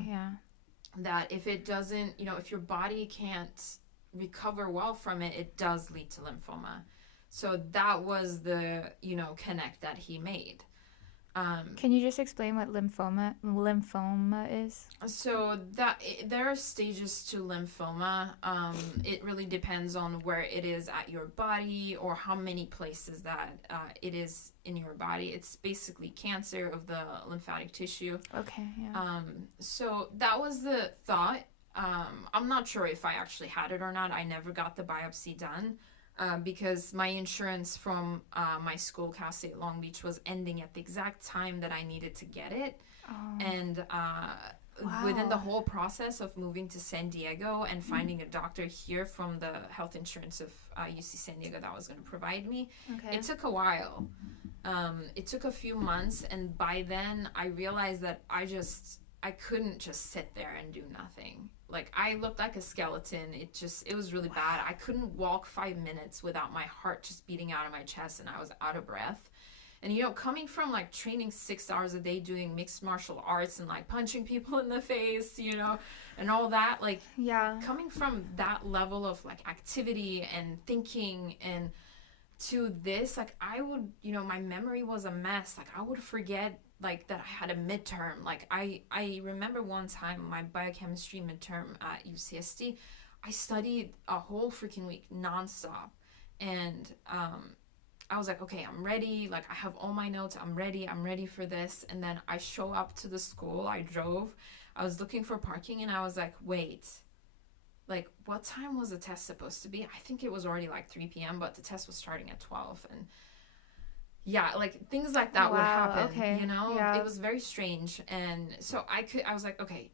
That if it doesn't, if your body can't recover well from it, it does lead to lymphoma. So that was the, connect that he made. Can you just explain what lymphoma is? So there are stages to lymphoma. It really depends on where it is at your body or how many places that it is in your body. It's basically cancer of the lymphatic tissue. Okay, yeah. So that was the thought. I'm not sure if I actually had it or not. I never got the biopsy done. Because my insurance from my school, Cal State Long Beach, was ending at the exact time that I needed to get it. Oh. And within the whole process of moving to San Diego and finding a doctor here from the health insurance of UC San Diego that was going to provide me, it took a while. It took a few months, and by then I realized that I couldn't just sit there and do nothing. Like, I looked like a skeleton. It was really bad. I couldn't walk 5 minutes without my heart just beating out of my chest, and I was out of breath. And, coming from, like, training 6 hours a day, doing mixed martial arts and, like, punching people in the face, and all that, like, coming from that level of, like, activity and thinking and to this, like, I would, my memory was a mess. Like, I would forget, like, that I had a midterm. Like, I remember one time my biochemistry midterm at UCSD, I studied a whole freaking week nonstop. And I was like, okay, I'm ready. Like, I have all my notes. I'm ready for this. And then I show up to the school. I drove. I was looking for parking, and I was like, wait. Like, what time was the test supposed to be? I think it was already like 3 p.m., but the test was starting at 12. And yeah, like, things like that would happen, Yeah. It was very strange. And so I was like, okay,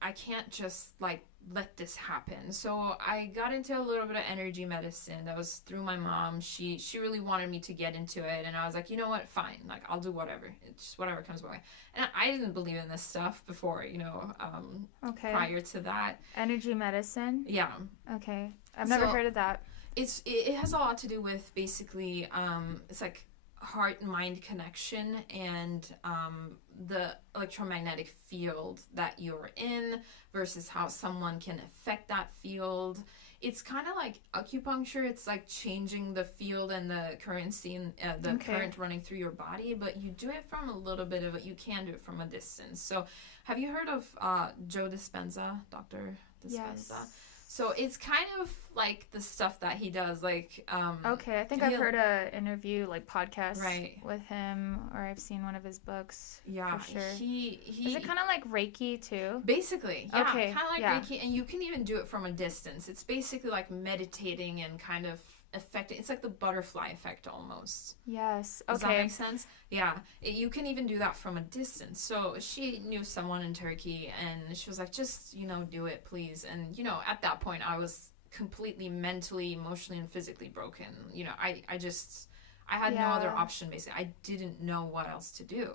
I can't just, like, let this happen. So I got into a little bit of energy medicine. That was through my mom. She really wanted me to get into it. And I was like, you know what? Fine. Like, I'll do whatever. It's just whatever comes my way. And I didn't believe in this stuff before, prior to that. Energy medicine? Yeah. Okay. I've never heard of that. It has a lot to do with basically, it's like heart and mind connection and the electromagnetic field that you're in versus how someone can affect that field. It's kind of like acupuncture. It's like changing the field and the currency and the current running through your body, but you do it from a little bit of it. You can do it from a distance. So have you heard of Joe Dispenza, Dr. Dispenza? Yes. So it's kind of like the stuff that he does, like okay, I think I've heard a interview, like, podcast with him, or I've seen one of his books. Yeah, for sure. He is it kind of like Reiki too? Basically, yeah, okay, kind of like Reiki, and you can even do it from a distance. It's basically like meditating and kind of affecting. It's like the butterfly effect almost. Yes. Does that make sense? Yeah. You can even do that from a distance. So she knew someone in Turkey, and she was like, just, do it, please. And, at that point, I was completely mentally, emotionally, and physically broken. I had no other option, basically. I didn't know what else to do.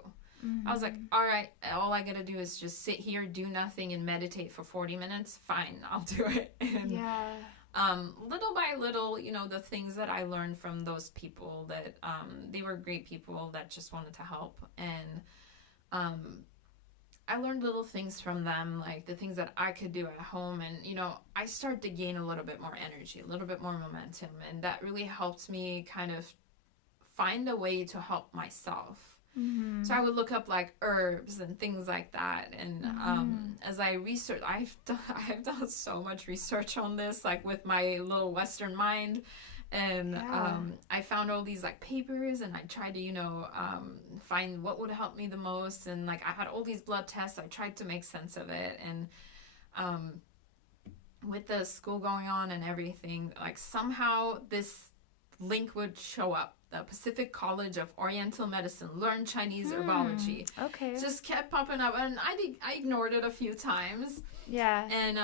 Mm-hmm. I was like, all right, all I gotta do is just sit here, do nothing, and meditate for 40 minutes. Fine, I'll do it. And, little by little, the things that I learned from those people, that they were great people that just wanted to help. And I learned little things from them, like the things that I could do at home. And, I started to gain a little bit more energy, a little bit more momentum. And that really helped me kind of find a way to help myself. Mm-hmm. So I would look up, like, herbs and things like that. And as I research, I've done so much research on this, like, with my little Western mind. And I found all these, like, papers, and I tried to, find what would help me the most. And, like, I had all these blood tests. I tried to make sense of it. And with the school going on and everything, like, somehow this link would show up. The Pacific College of Oriental Medicine, learn Chinese herbology. Okay. Just kept popping up, and I ignored it a few times. Yeah. And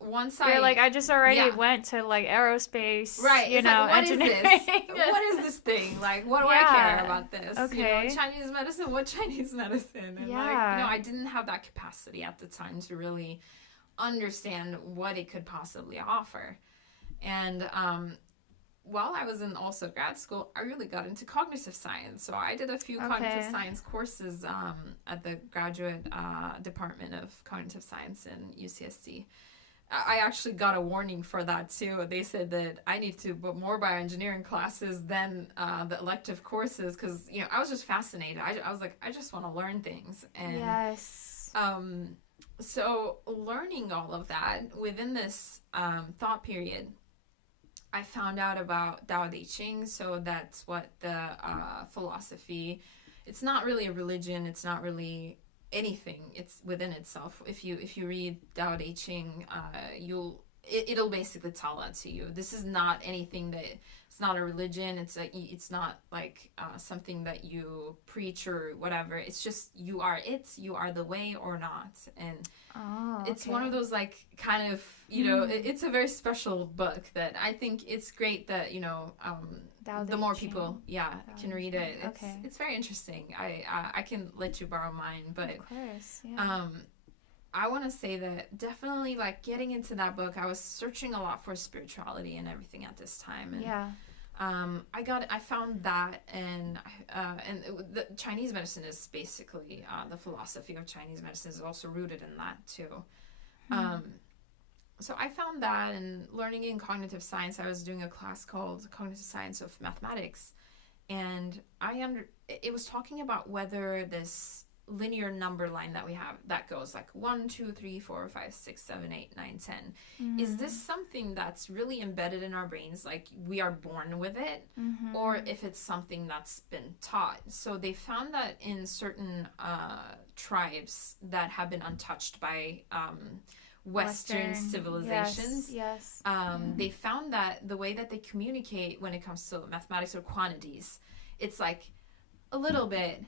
once You're like, I just already went to, like, aerospace. Right. It's like, what engineering. is this? What is this thing? Like, what do I care about this? Okay. Chinese medicine. What Chinese medicine? And I didn't have that capacity at the time to really understand what it could possibly offer. And while I was in also grad school, I really got into cognitive science. So I did a few cognitive science courses at the graduate department of cognitive science in UCSD. I actually got a warning for that too. They said that I need to put more bioengineering classes than the elective courses because, you know, I was just fascinated. I was like, I just want to learn things. And yes. So learning all of that within this thought period, I found out about Tao Te Ching. So that's what the philosophy, it's not really a religion. It's not really anything. It's within itself. If you read Tao Te Ching, it'll basically tell that to you. This is not anything that, it's not a religion. It's not like something that you preach or whatever. It's just you are the way or not. And it's one of those like kind of, you know, it's a very special book that I think it's great that, you know, the more people can read it. It's very interesting. I can let you borrow mine, but of course, yeah. I want to say that definitely like getting into that book, I was searching a lot for spirituality and everything at this time. And I found that, and the Chinese medicine is basically the philosophy of Chinese medicine is also rooted in that too. So I found that, and learning in cognitive science, I was doing a class called Cognitive Science of Mathematics, and it was talking about whether this linear number line that we have that goes like 1, 2, 3, 4, 5, 6, 7, 8, 9, 10. Is this something that's really embedded in our brains, like we are born with it, or if it's something that's been taught? So they found that in certain tribes that have been untouched by Western civilizations, they found that the way that they communicate when it comes to mathematics or quantities, it's like a little bit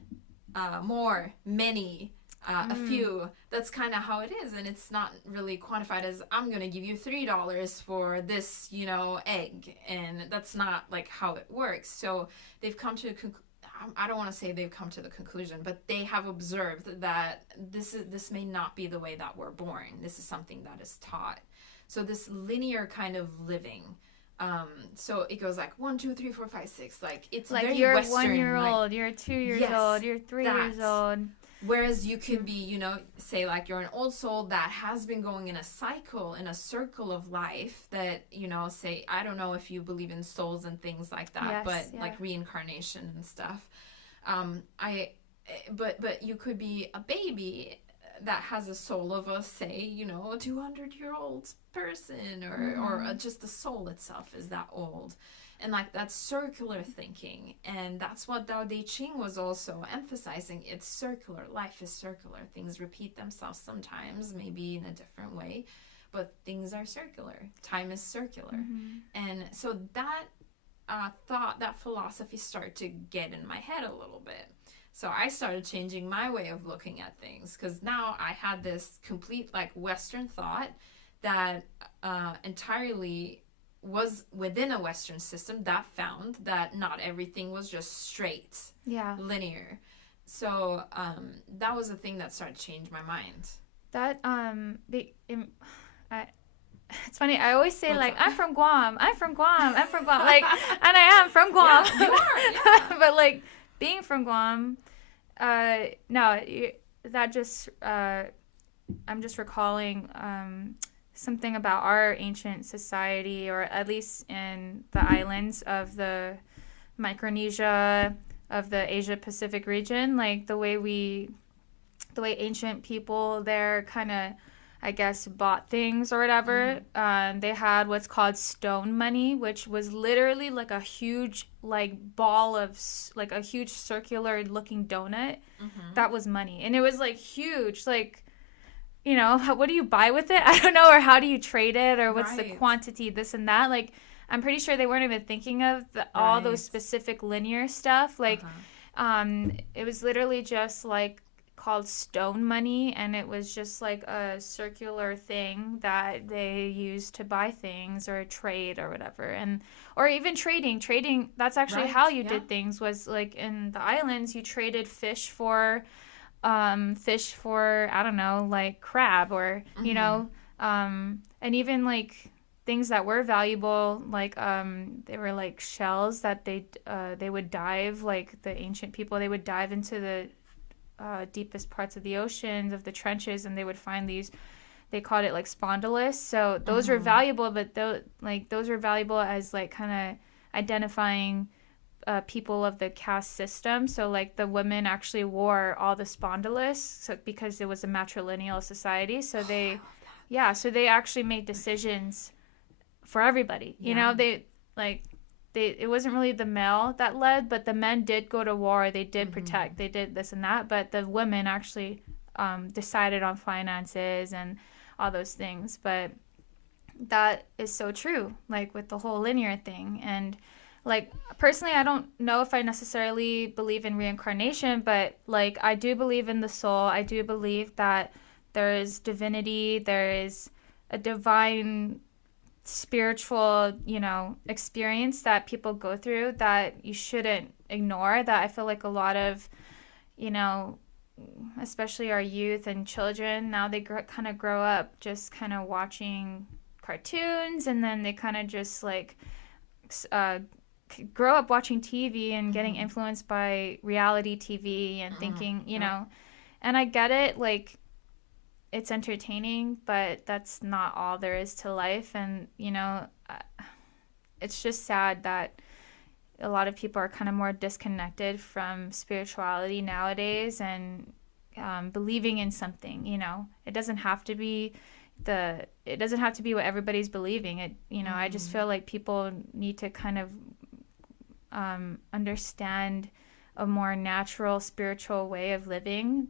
more, many, a few. That's kind of how it is, and it's not really quantified as I'm gonna give you $3 for this, you know, egg, and that's not like how it works. So they've come to I don't want to say they've come to the conclusion, but they have observed that this may not be the way that we're born. This is something that is taught. So this linear kind of living. So it goes like 1, 2, 3, 4, 5, 6. Like it's like very you're Western. 1 year old, you're 2 years old, you're 3 years old. Whereas you could be, you know, say like you're an old soul that has been going in a cycle, in a circle of life that, you know, say, I don't know if you believe in souls and things like that, like reincarnation and stuff. But you could be a baby that has a soul of a, say, you know, a 200-year-old person, or just the soul itself is that old. And like that's circular thinking, and that's what Tao Te Ching was also emphasizing. It's circular. Life is circular. Things repeat themselves sometimes, maybe in a different way, but things are circular. Time is circular. And so that that philosophy started to get in my head a little bit. So I started changing my way of looking at things, because now I had this complete like Western thought that entirely was within a Western system that found that not everything was just straight, linear. So that was the thing that started to change my mind. That it's funny. I always say I'm from Guam. I'm from Guam. I'm from Guam. Like, and I am from Guam. Yeah, you are. Yeah. But like being from Guam, that just I'm just recalling something about our ancient society, or at least in the islands of the Micronesia, of the Asia Pacific region, like the way ancient people there kind of, I guess, bought things or whatever. They had what's called stone money, which was literally like a huge like ball of like a huge circular looking donut. That was money, and it was like huge, like, you know, what do you buy with it? I don't know. Or how do you trade it? Or what's the quantity, this and that? Like, I'm pretty sure they weren't even thinking of all those specific linear stuff. Like, it was literally just like called stone money, and it was just like a circular thing that they used to buy things or trade or whatever. And or even trading, that's actually how you did things. Was like in the islands, you traded fish for I don't know, like crab, or you know, and even like things that were valuable, like they were like shells that they would dive, like the ancient people, they would dive into the deepest parts of the oceans, of the trenches, and they would find these they called it like spondylists. So those were valuable, but those were valuable as like kind of identifying people of the caste system. So like the women actually wore all the spondylists, so, because it was a matrilineal society. So they, so they actually made decisions for everybody. You know, it wasn't really the male that led, but the men did go to war. They did protect. They did this and that. But the women actually decided on finances and all those things. But that is so true, like with the whole linear thing. And like personally, I don't know if I necessarily believe in reincarnation, but like I do believe in the soul. I do believe that there is divinity. There is a divine spiritual, you know, experience that people go through that you shouldn't ignore. That I feel like a lot of, you know, especially our youth and children, now they kind of grow up just kind of watching cartoons, and then they kind of just like grow up watching TV and getting influenced by reality TV and thinking, you know, and I get it, like it's entertaining, but that's not all there is to life. And, you know, it's just sad that a lot of people are kind of more disconnected from spirituality nowadays and believing in something. You know, it doesn't have to be what everybody's believing. It, you know, I just feel like people need to kind of understand a more natural spiritual way of living.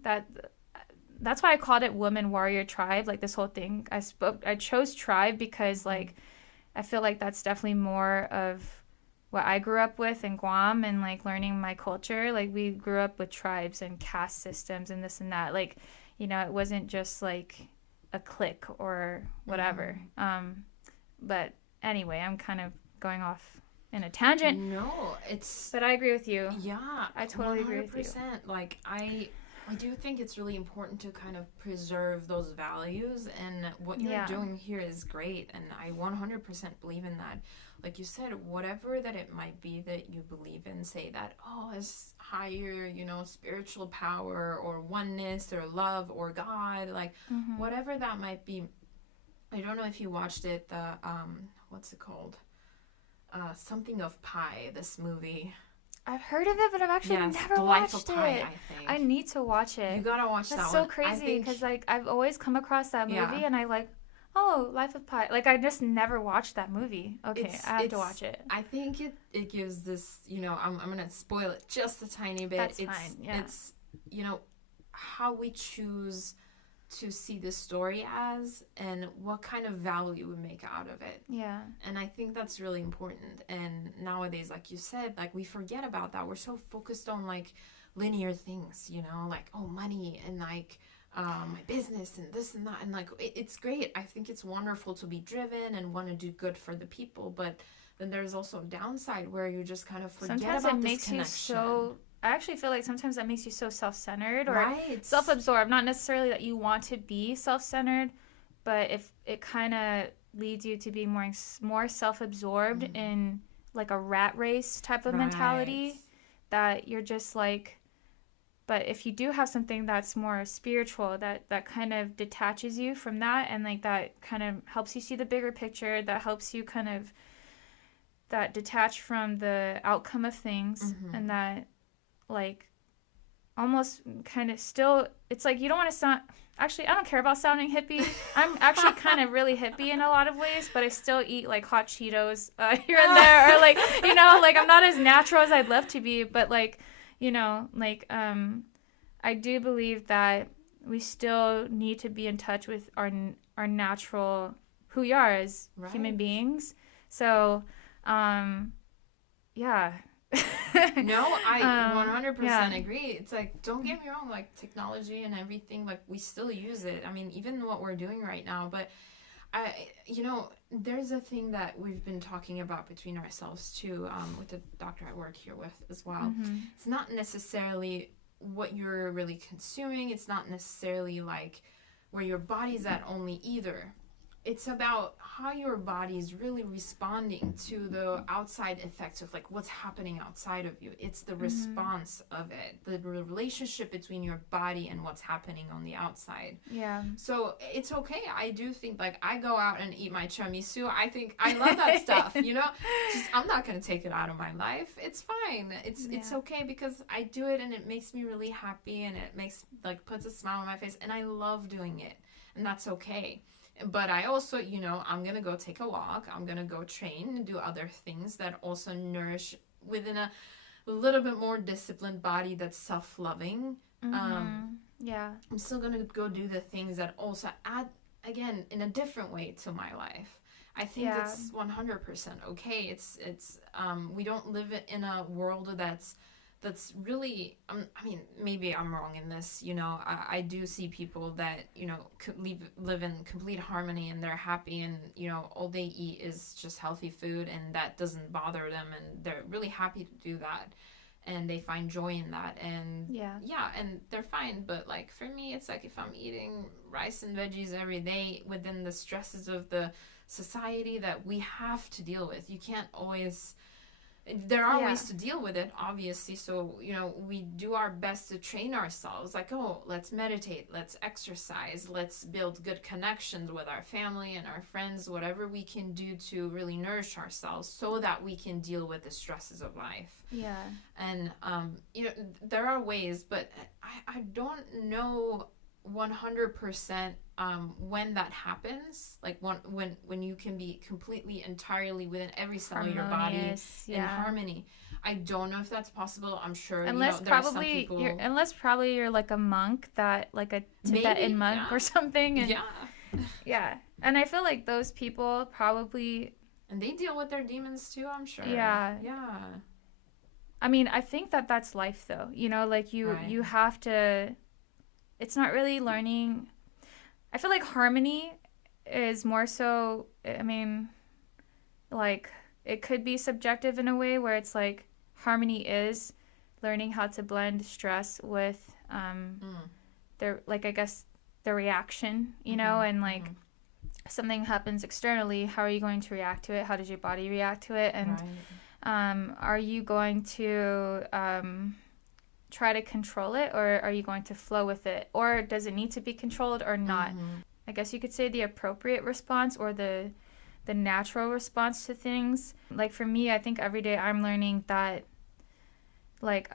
That's why I called it Woman Warrior Tribe, like this whole thing. I chose tribe because like I feel like that's definitely more of what I grew up with in Guam, and like learning my culture. Like we grew up with tribes and caste systems and this and that. Like, you know, it wasn't just like a clique or whatever. But anyway, I'm kind of going off in a tangent. No, but I agree with you. Yeah, I totally 100%. Agree with you. Like I do think it's really important to kind of preserve those values, and what you're doing here is great, and I 100% believe in that. Like you said, whatever that it might be that you believe in, say that, oh, it's higher, you know, spiritual power or oneness or love or God, like whatever that might be. I don't know if you watched it, the, what's it called? Something of Pi, this movie. I've heard of it, but I've actually never watched it. I need to watch it. You gotta watch that one. That's so crazy because like I've always come across that movie and I like, oh, Life of Pi. Like I just never watched that movie. Okay, I have to watch it. I think it gives this, you know, I'm gonna spoil it just a tiny bit. That's fine. Yeah. It's, you know, how we choose to see this story as, and what kind of value we make out of it. Yeah. And I think that's really important. And nowadays, like you said, like we forget about that. We're so focused on like linear things, you know, like, oh, money and like my business and this and that. And like, it's great. I think it's wonderful to be driven and want to do good for the people. But then there's also a downside where you just kind of forget sometimes about it this makes connection. You so I actually feel like sometimes that makes you so self-centered or self-absorbed. Not necessarily that you want to be self-centered, but if it kind of leads you to be more self-absorbed in like a rat race type of mentality, that you're just like, but if you do have something that's more spiritual, that kind of detaches you from that, and like that kind of helps you see the bigger picture, that helps you kind of that detach from the outcome of things, and that like almost kind of still, it's like you don't want to sound, actually I don't care about sounding hippie. I'm actually kind of really hippie in a lot of ways, but I still eat like hot Cheetos here and there, or like, you know, like I'm not as natural as I'd love to be, but like, you know, like I do believe that we still need to be in touch with our natural, who we are as human beings. So yeah. No, I 100% agree. It's like, don't get me wrong, like technology and everything, like we still use it. I mean, even what we're doing right now, but you know, there's a thing that we've been talking about between ourselves too, with the doctor I work here with as well. It's not necessarily what you're really consuming. It's not necessarily like where your body's at only either. it's about how your body is really responding to the outside effects of like what's happening outside of you. It's the response of it, the relationship between your body and what's happening on the outside. Yeah. So it's okay. I do think like I go out and eat my tiramisu. I think I love that stuff, you know. Just I'm not gonna take it out of my life. It's fine. It's okay because I do it and it makes me really happy and it makes like puts a smile on my face and I love doing it, and that's okay. But I also, you know, I'm going to go take a walk. I'm going to go train and do other things that also nourish within a little bit more disciplined body that's self-loving. Yeah. I'm still going to go do the things that also add, again, in a different way to my life. I think that's 100% okay. It's we don't live in a world that's really, I mean, maybe I'm wrong in this, you know, I do see people that, you know, live in complete harmony and they're happy and, you know, all they eat is just healthy food and that doesn't bother them and they're really happy to do that and they find joy in that and and they're fine. But like for me, it's like if I'm eating rice and veggies every day within the stresses of the society that we have to deal with, you can't always... There are ways to deal with it, obviously. So, you know, we do our best to train ourselves. Like, oh, let's meditate, let's exercise, let's build good connections with our family and our friends, whatever we can do to really nourish ourselves so that we can deal with the stresses of life. Yeah. And, you know, there are ways, but I don't know 100% when that happens, like when you can be completely entirely within every cell of your body in harmony. I don't know if that's possible. I'm sure unless there are some people... unless probably you're like a monk, that like a Tibetan monk or something, and and I feel like those people probably, and they deal with their demons too, I'm sure. I mean, I think that's life though, you know, like you have to... It's not really learning. I feel like harmony is more so, I mean, like, it could be subjective in a way where it's like harmony is learning how to blend stress with their, like, I guess, the reaction, you know, and like something happens externally, how are you going to react to it? How does your body react to it? And are you going to... try to control it, or are you going to flow with it, or does it need to be controlled or not? I guess you could say the appropriate response or the natural response to things. Like for me, I think every day I'm learning that, like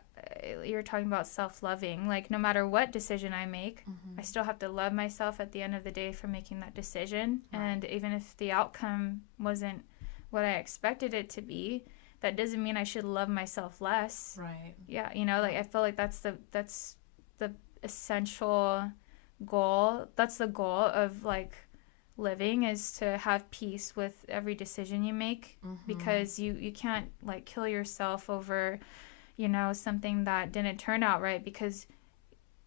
you're talking about self-loving, like no matter what decision I make, I still have to love myself at the end of the day for making that decision. And even if the outcome wasn't what I expected it to be, that doesn't mean I should love myself less. Right. Yeah, you know, like I feel like that's the essential goal. That's the goal of like living, is to have peace with every decision you make, because you can't like kill yourself over, you know, something that didn't turn out right, because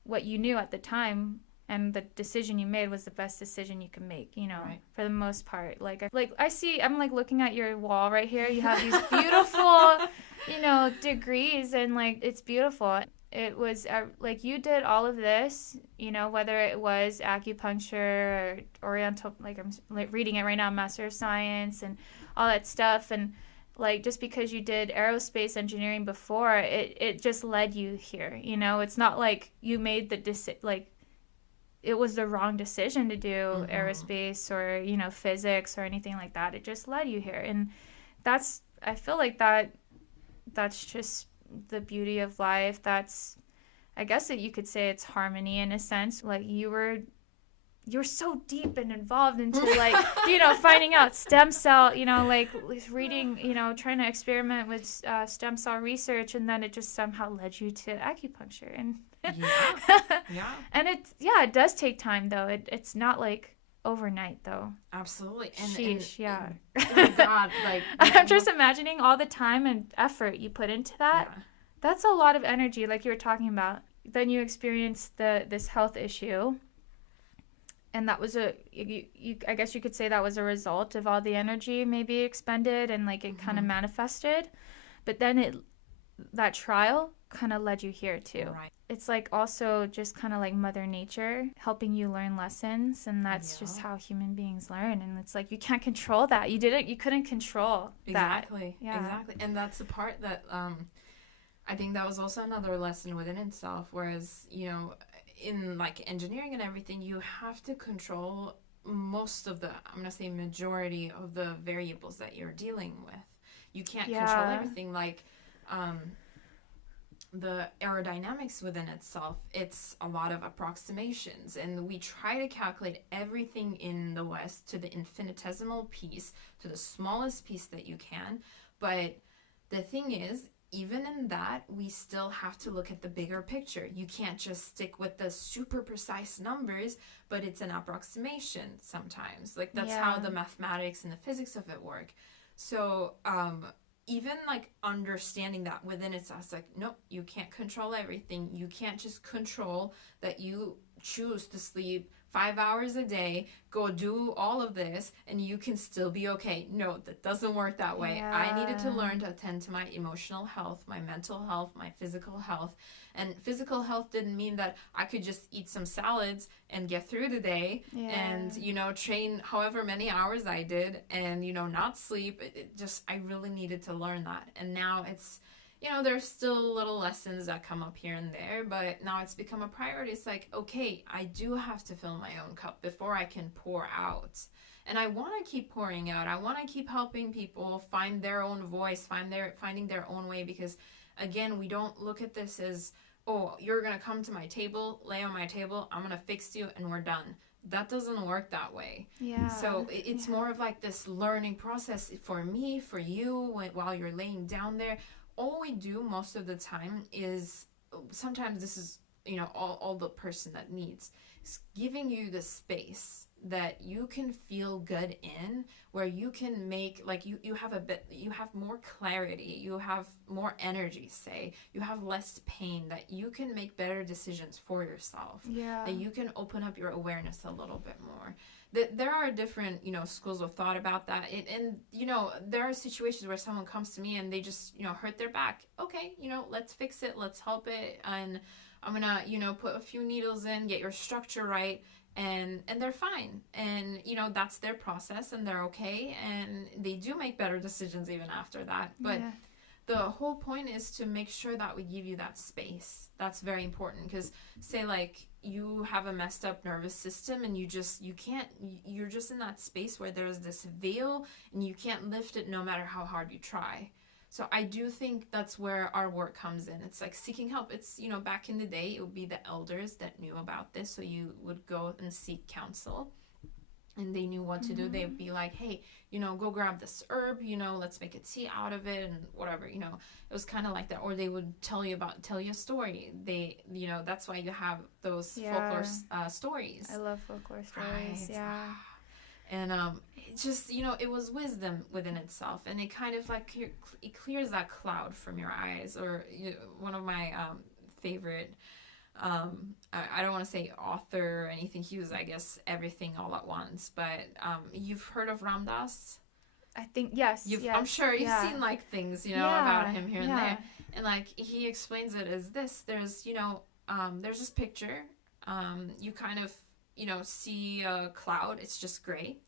what you knew at the time and the decision you made was the best decision you can make, you know, for the most part. I'm like looking at your wall right here. You have these beautiful, you know, degrees, and like, it's beautiful. It was like you did all of this, you know, whether it was acupuncture or oriental, like I'm like reading it right now, Master of Science and all that stuff. And like, just because you did aerospace engineering before, it just led you here, you know. It's not like you made the it was the wrong decision to do aerospace or, you know, physics or anything like that. It just led you here. And I feel like that's just the beauty of life. I guess that you could say it's harmony in a sense. Like you're so deep and involved into like, you know, finding out stem cell, you know, like reading, you know, trying to experiment with stem cell research, and then it just somehow led you to acupuncture. And and it does take time though. It's not like overnight though. Absolutely. Oh God, like I'm just imagining all the time and effort you put into that. That's a lot of energy, like you were talking about. Then you experience this health issue, and that was I guess you could say that was a result of all the energy maybe expended, and like it kind of manifested. But then that trial kind of led you here too. it's like also just kind of like Mother Nature helping you learn lessons, and that's just how human beings learn. And it's like you can't control that. You couldn't control that. Exactly. And that's the part that I think that was also another lesson within itself, whereas, you know, in like engineering and everything, you have to control most of the, I'm gonna say majority of the variables that you're dealing with. You can't control everything. Like the aerodynamics within itself, it's a lot of approximations, and we try to calculate everything in the West to the infinitesimal piece, to the smallest piece that you can. But the thing is, even in that, we still have to look at the bigger picture. You can't just stick with the super precise numbers, but it's an approximation sometimes. Like that's how the mathematics and the physics of it work. So even like understanding that within itself, it's like, nope, you can't control everything. You can't just control that you choose to sleep 5 hours a day, go do all of this, and you can still be okay. No, that doesn't work that way. I needed to learn to attend to my emotional health, my mental health, my physical health. And physical health didn't mean that I could just eat some salads and get through the day and, you know, train however many hours I did and, you know, not sleep. I really needed to learn that. And now it's, you know, there's still little lessons that come up here and there, but now it's become a priority. It's like, okay, I do have to fill my own cup before I can pour out. And I want to keep pouring out. I want to keep helping people find their own voice, finding their own way, because again, we don't look at this as, oh, you're going to come to my table, lay on my table, I'm going to fix you, and we're done. That doesn't work that way. So it's more of like this learning process for me, for you, while you're laying down there. All we do most of the time is, sometimes this is, you know, all the person that needs, is giving you the space that you can feel good in, where you can make, like, you have more clarity, you have more energy, say, you have less pain, that you can make better decisions for yourself, that you can open up your awareness a little bit more. There are different, you know, schools of thought about that. And, you know, there are situations where someone comes to me and they just, you know, hurt their back. Okay, you know, let's fix it. Let's help it. And I'm going to, you know, put a few needles in, get your structure right. And they're fine. And, you know, that's their process and they're okay. And they do make better decisions even after that. But the whole point is to make sure that we give you that space. That's very important, because say like you have a messed up nervous system and you're just in that space where there's this veil and you can't lift it no matter how hard you try. So I do think that's where our work comes in. It's like seeking help. It's, you know, back in the day, it would be the elders that knew about this. So you would go and seek counsel. And they knew what to do. They'd be like, hey, you know, go grab this herb, you know, let's make a tea out of it and whatever, you know. It was kind of like that. Or they would tell you a story. They, you know, that's why you have those folklore stories. I love folklore stories, And it just, you know, it was wisdom within itself. And it kind of like, it clears that cloud from your eyes. Or, you know, one of my favorite... I don't want to say author or anything. He was, I guess, everything all at once. But you've heard of Ram Dass? I think, yes. I'm sure you've seen, like, things, you know, about him here and there. And, like, he explains it as this. There's, you know, there's this picture. You kind of, you know, see a cloud. It's just gray.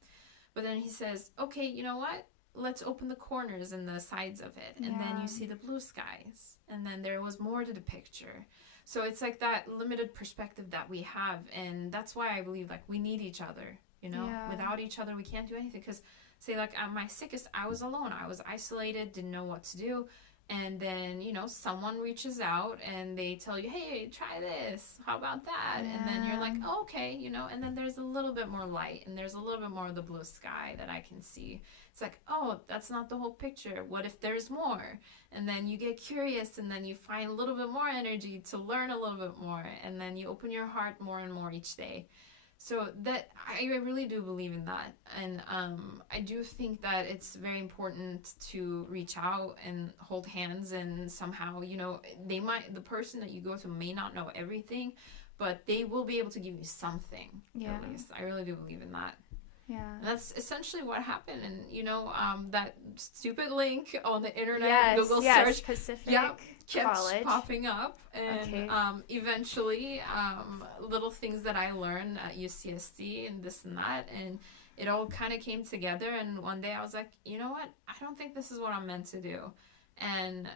But then he says, okay, you know what? Let's open the corners and the sides of it. And then you see the blue skies. And then there was more to the picture. So it's like that limited perspective that we have. And that's why I believe, like, we need each other, you know? Without each other, we can't do anything. Because, say, like, at my sickest, I was alone. I was isolated, didn't know what to do. And then, you know, someone reaches out and they tell you, hey, try this. How about that? And then you're like, oh, okay, you know, and then there's a little bit more light and there's a little bit more of the blue sky that I can see. It's like, oh, that's not the whole picture. What if there's more? And then you get curious and then you find a little bit more energy to learn a little bit more. And then you open your heart more and more each day. So that, I really do believe in that. And I do think that it's very important to reach out and hold hands, and somehow, you know, the person that you go to may not know everything, but they will be able to give you something, at least. I really do believe in that. Yeah. And that's essentially what happened. And, you know, that stupid link on the internet, Yes, Google search, Pacific kept College. popping up. And Okay. eventually, little things that I learned at UCSD and this and that. And it all kind of came together. And one day I was like, you know what? I don't think this is what I'm meant to do. And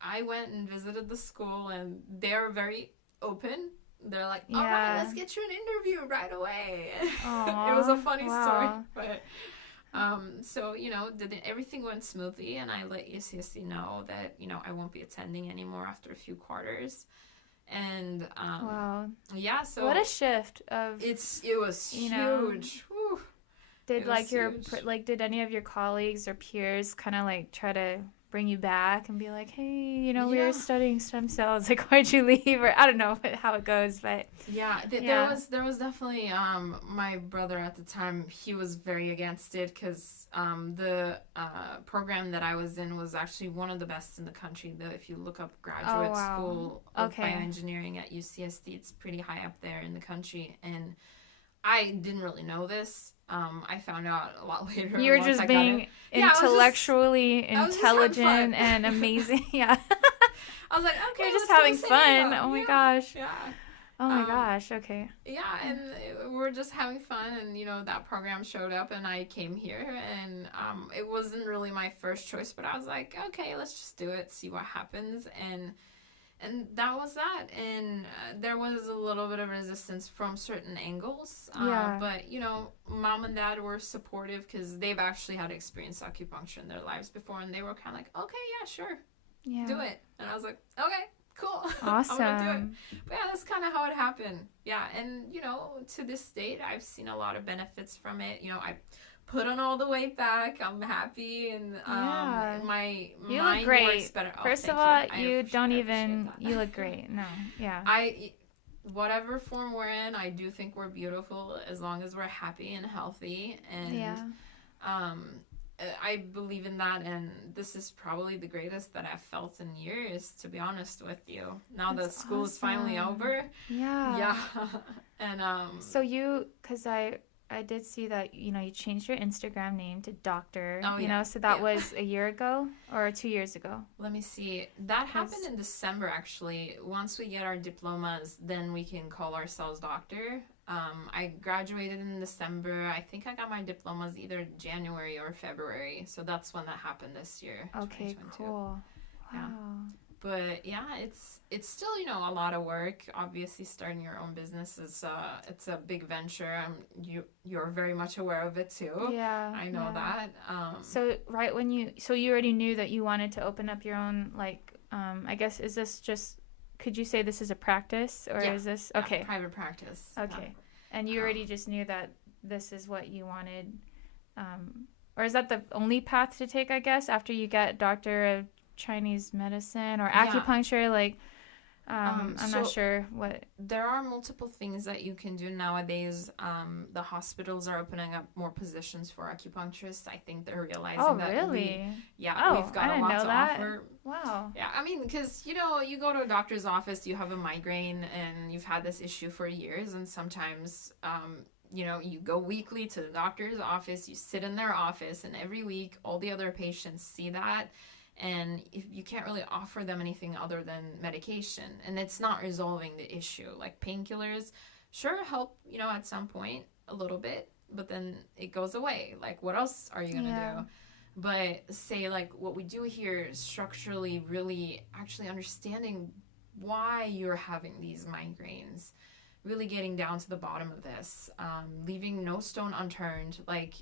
I went and visited the school, and they're very open. They're like, all right, let's get you an interview right away. It was a funny story. But so, you know, everything went smoothly, and I let UCSD know that, you know, I won't be attending anymore after a few quarters. And yeah, so what a shift of it was huge. Did did any of your colleagues or peers kind of like try to bring you back and be like, hey, you know, we were studying stem cells, like, why'd you leave? Or I don't know how it goes, but there was definitely my brother at the time, he was very against it, because the program that I was in was actually one of the best in the country. If you look up graduate school of bioengineering at UCSD, it's pretty high up there in the country. And I didn't really know this. I found out a lot later. You were just being intellectually intelligent and amazing. Yeah. I was like, okay, you're just having fun. Oh my gosh. Yeah. Oh my gosh. Okay. Yeah, and we're just having fun, and you know, that program showed up, and I came here, and it wasn't really my first choice, but I was like, okay, let's just do it, see what happens, and that was that. And there was a little bit of resistance from certain angles. But, you know, mom and dad were supportive, because they've actually had experienced acupuncture in their lives before. And they were kind of like, okay, yeah, sure. Yeah. Do it. And I was like, okay, cool. Awesome. I'm going to do it. But yeah, that's kind of how it happened. Yeah. And, you know, to this date, I've seen a lot of benefits from it. You know, I put on all the weight back. I'm happy, and my mind works better. First of all, you look great. No, whatever form we're in, I do think we're beautiful as long as we're happy and healthy. And I believe in that, and this is probably the greatest that I've felt in years, to be honest with you. Now that school is finally over. Yeah. And so because I did see that, you know, you changed your Instagram name to Doctor, you know, so that was a year ago or 2 years ago. Let me see. That happened in December, actually. Once we get our diplomas, then we can call ourselves Doctor. I graduated in December. I think I got my diplomas either January or February. So that's when that happened this year. Okay, cool. Wow. Yeah. But yeah, it's still, you know, a lot of work. Obviously, starting your own business is it's a big venture. You're very much aware of it too. Yeah, I know that. So you already knew that you wanted to open up your own, like, I guess, is this just? Could you say this is a practice, or is this okay? Private practice. Okay, and you already just knew that this is what you wanted, or is that the only path to take? I guess after you get Doctor of Chinese medicine or acupuncture, like I'm not sure what. There are multiple things that you can do nowadays. The hospitals are opening up more positions for acupuncturists. I think they're realizing that. Oh, really? We've got a lot to offer. Wow. Yeah, I mean, because, you know, you go to a doctor's office, you have a migraine, and you've had this issue for years, and sometimes, you know, you go weekly to the doctor's office, you sit in their office, and every week all the other patients see that. And you can't really offer them anything other than medication. And it's not resolving the issue. Like, painkillers, sure, help, you know, at some point a little bit, but then it goes away. Like, what else are you going to do? But say, like, what we do here is structurally really actually understanding why you're having these migraines. Really getting down to the bottom of this, leaving no stone unturned. Like,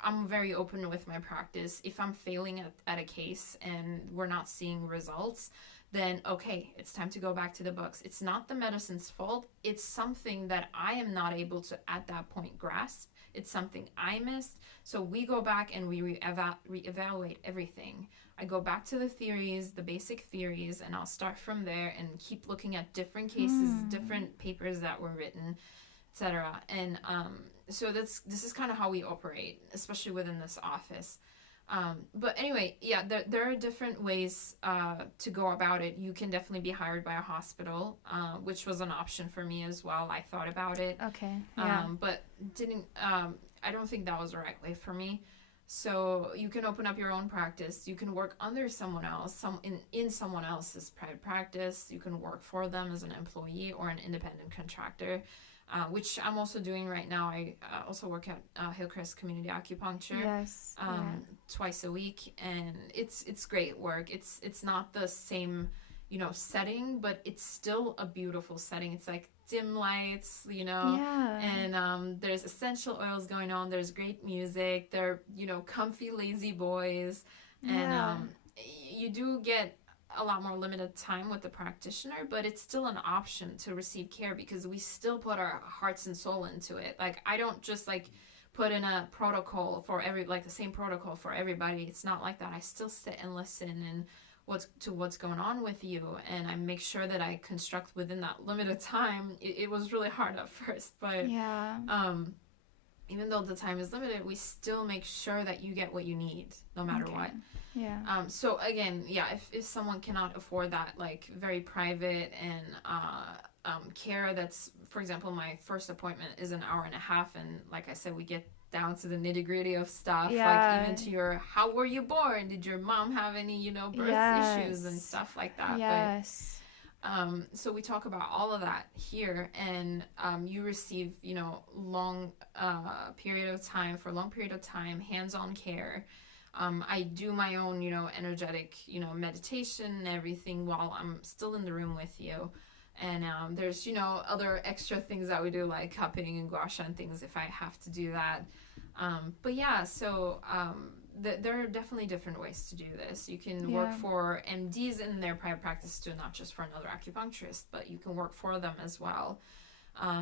I'm very open with my practice. If I'm failing at a case and we're not seeing results, then okay, it's time to go back to the books. It's not the medicine's fault. It's something that I am not able to at that point grasp. It's something I missed. So we go back and we reevaluate everything. I go back to the theories, the basic theories, and I'll start from there and keep looking at different cases, different papers that were written, etc. And so this is kind of how we operate, especially within this office. But anyway, yeah, there are different ways to go about it. You can definitely be hired by a hospital, which was an option for me as well. I thought about it. Okay. Yeah. But didn't. I don't think that was the right way for me. So you can open up your own practice. You can work under someone else, in someone else's private practice. You can work for them as an employee or an independent contractor, which I'm also doing right now. I also work at Hillcrest Community Acupuncture. Yes. Twice a week, and it's great work. It's not the same, setting, but it's still a beautiful setting. It's like dim lights, and there's essential oils going on. There's great music. They're, comfy, lazy boys. And you do get a lot more limited time with the practitioner, but it's still an option to receive care because we still put our hearts and soul into it. Like, I don't just put in a protocol for the same protocol for everybody. It's not like that. I still sit and listen and what's going on with you, and I make sure that I construct within that limited time. It was really hard at first, but even though the time is limited, we still make sure that you get what you need no matter what. So again, if someone cannot afford that very private and care, that's, for example, my first appointment is an hour and a half, and like I said, we get down to the nitty-gritty of stuff, even to how were you born, did your mom have any birth issues and stuff like that. But so we talk about all of that here, and you receive long period of time hands-on care. I do my own energetic meditation and everything while I'm still in the room with you. And there's, other extra things that we do, like cupping and gua sha and things if I have to do that. But there are definitely different ways to do this. You can work for MDs in their private practice too, not just for another acupuncturist, but you can work for them as well.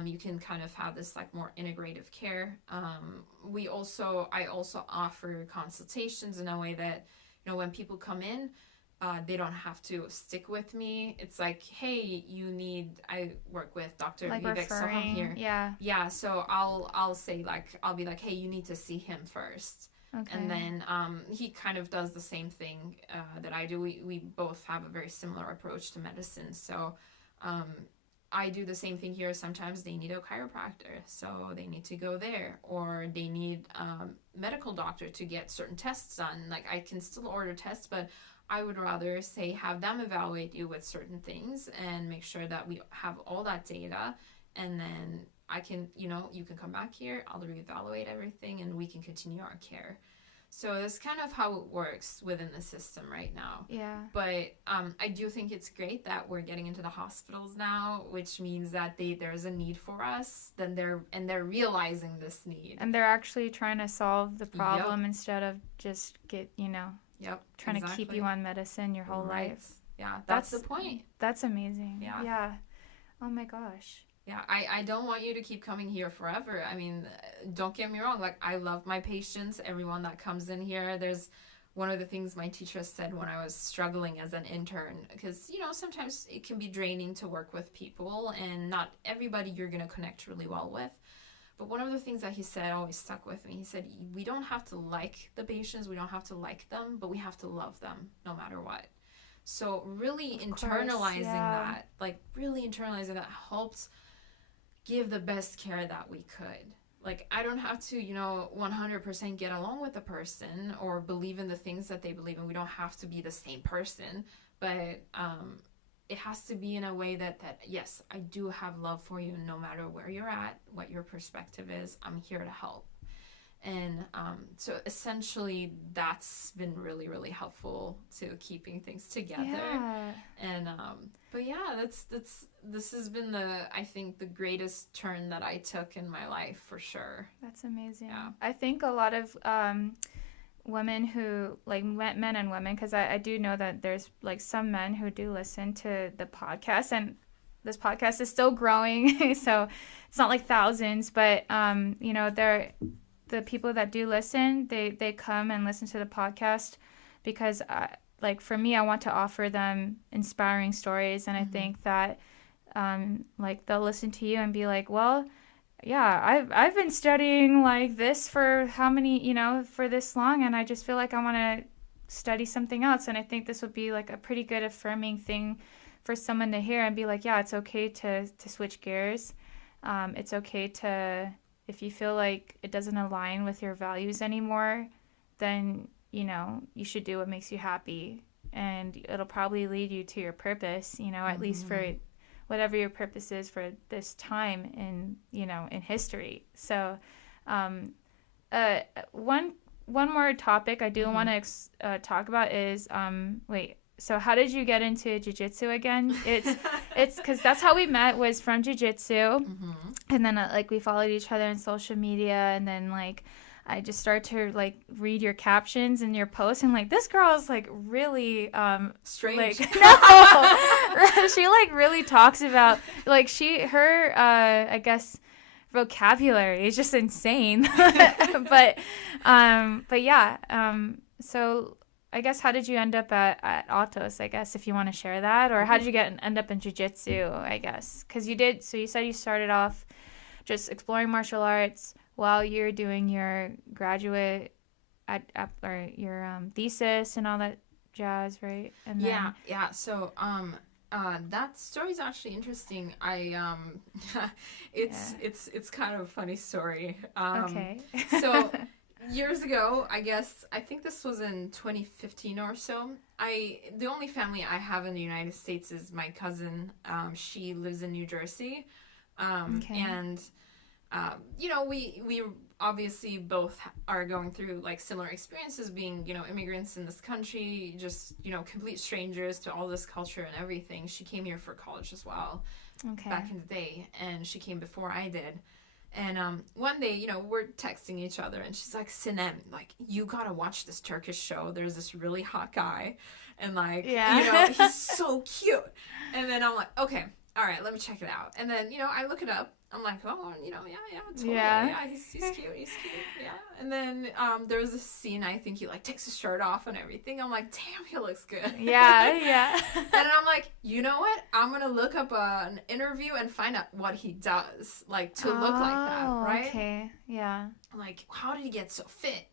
You can kind of have this more integrative care. I also offer consultations in a way that, when people come in, they don't have to stick with me. It's like, hey, I work with Dr. Vivek Soham here. Yeah. So I'll say I'll be like, hey, you need to see him first. Okay. And then he kind of does the same thing that I do. We both have a very similar approach to medicine. So I do the same thing here. Sometimes they need a chiropractor, so they need to go there, or they need a medical doctor to get certain tests done. I can still order tests, but I would rather say have them evaluate you with certain things and make sure that we have all that data, and then I can, you can come back here, I'll reevaluate everything, and we can continue our care. So that's kind of how it works within the system right now. Yeah. But I do think it's great that we're getting into the hospitals now, which means that there's a need for us. Then they're realizing this need, and they're actually trying to solve the problem instead of just trying to keep you on medicine your whole life. Yeah, that's the point. That's amazing. Yeah. Oh my gosh. Yeah, I don't want you to keep coming here forever. I mean, don't get me wrong. I love my patients, everyone that comes in here. There's one of the things my teacher said when I was struggling as an intern, because, sometimes it can be draining to work with people, and not everybody you're going to connect really well with. But one of the things that he said always stuck with me. He said, we don't have to like the patients, we don't have to like them, but we have to love them no matter what. So really internalizing that helps give the best care that we could. I don't have to, 100% get along with a person or believe in the things that they believe in. We don't have to be the same person, but it has to be in a way that yes, I do have love for you no matter where you're at, what your perspective is. I'm here to help. And so essentially that's been really, really helpful to keeping things together. Yeah. And but this has been I think the greatest turn that I took in my life for sure. That's amazing. Yeah. I think a lot of women who men and women, because I do know that there's some men who do listen to the podcast, and this podcast is still growing, so it's not thousands, but they're the people that do listen, they come and listen to the podcast because for me, I want to offer them inspiring stories, and I think that they'll listen to you and be like, well, yeah, I've been studying this for how many, for this long, and I just feel like I want to study something else. And I think this would be a pretty good affirming thing for someone to hear and be like, yeah, it's okay to switch gears. It's okay to if you feel like it doesn't align with your values anymore, then, you know, you should do what makes you happy. And it'll probably lead you to your purpose, you know, at least for whatever your purpose is for this time in, you know, in history. So one more topic I do want to talk about is, so how did you get into jiu-jitsu again? It's because that's how we met, was from jiu-jitsu. And then like we followed each other on social media, and then like I just started to like read your captions and your posts, and like, this girl is like really strange. Like, no, she like really talks about like her I guess vocabulary is just insane. but yeah, so I guess, how did you end up at Autos, I guess, if you want to share that? Or how did you end up in jiu-jitsu, I guess? Because you said you started off just exploring martial arts while you're doing your graduate or your thesis and all that jazz, right? And then... Yeah. So that story is actually interesting. It's kind of a funny story. Okay. So years ago, I think this was in 2015 or so. The only family I have in the United States is my cousin. She lives in New Jersey. And you know, we obviously both are going through like similar experiences, being, you know, immigrants in this country, just, you know, complete strangers to all this culture and everything. She came here for college as well, back in the day, and she came before I did. And one day, you know, we're texting each other, and she's like, Sinem, like, you gotta watch this Turkish show. There's this really hot guy, and like, you know, he's so cute. And then I'm like, okay, all right, let me check it out. And then, you know, I look it up. I'm like, oh, you know, totally. Yeah, he's cute, yeah. And then there was this scene, I think he like takes his shirt off and everything. I'm like, damn, he looks good. Yeah. And I'm like, you know what? I'm going to look up an interview and find out what he does, like, to look like that, right? Okay, yeah. Like, how did he get so fit?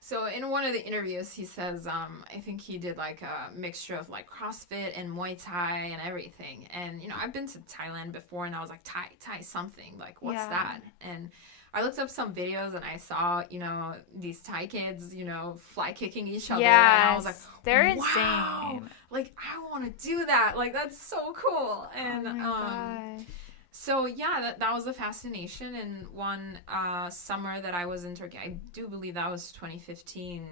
So in one of the interviews, he says, I think he did like a mixture of like CrossFit and Muay Thai and everything. And, you know, I've been to Thailand before, and I was like, Thai something, like, what's that? And I looked up some videos, and I saw, you know, these Thai kids, you know, fly kicking each other. Yes, and I was like, they're wow, insane. Like, I want to do that. Like, that's so cool. And, oh my God. So, yeah, that was a fascination. And one summer that I was in Turkey, I do believe that was 2015,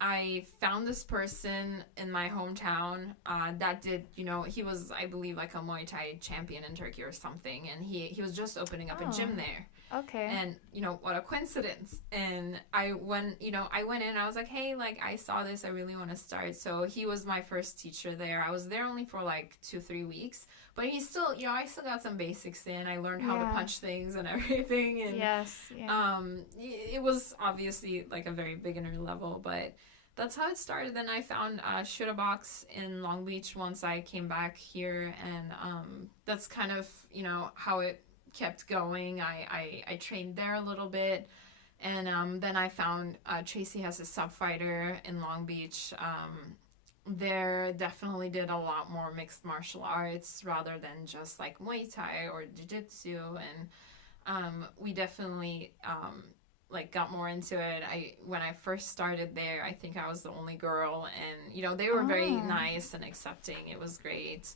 I found this person in my hometown that did, you know, he was, I believe, like a Muay Thai champion in Turkey or something. And he was just opening up a gym there. Okay. And, you know, what a coincidence. And I went in, I was like, hey, like, I saw this, I really want to start. So he was my first teacher there. I was there only for like 2-3 weeks, but he still, you know, I still got some basics in. I learned how to punch things and everything. And it was obviously like a very beginner level, but that's how it started. Then I found Shooter Box in Long Beach once I came back here, and that's kind of, you know, how it kept going. I trained there a little bit, and then I found Tracy has a sub fighter in Long Beach. There definitely did a lot more mixed martial arts rather than just like Muay Thai or Jiu Jitsu, and we definitely like got more into it. When I first started there, I think I was the only girl, and you know, they were very nice and accepting. It was great.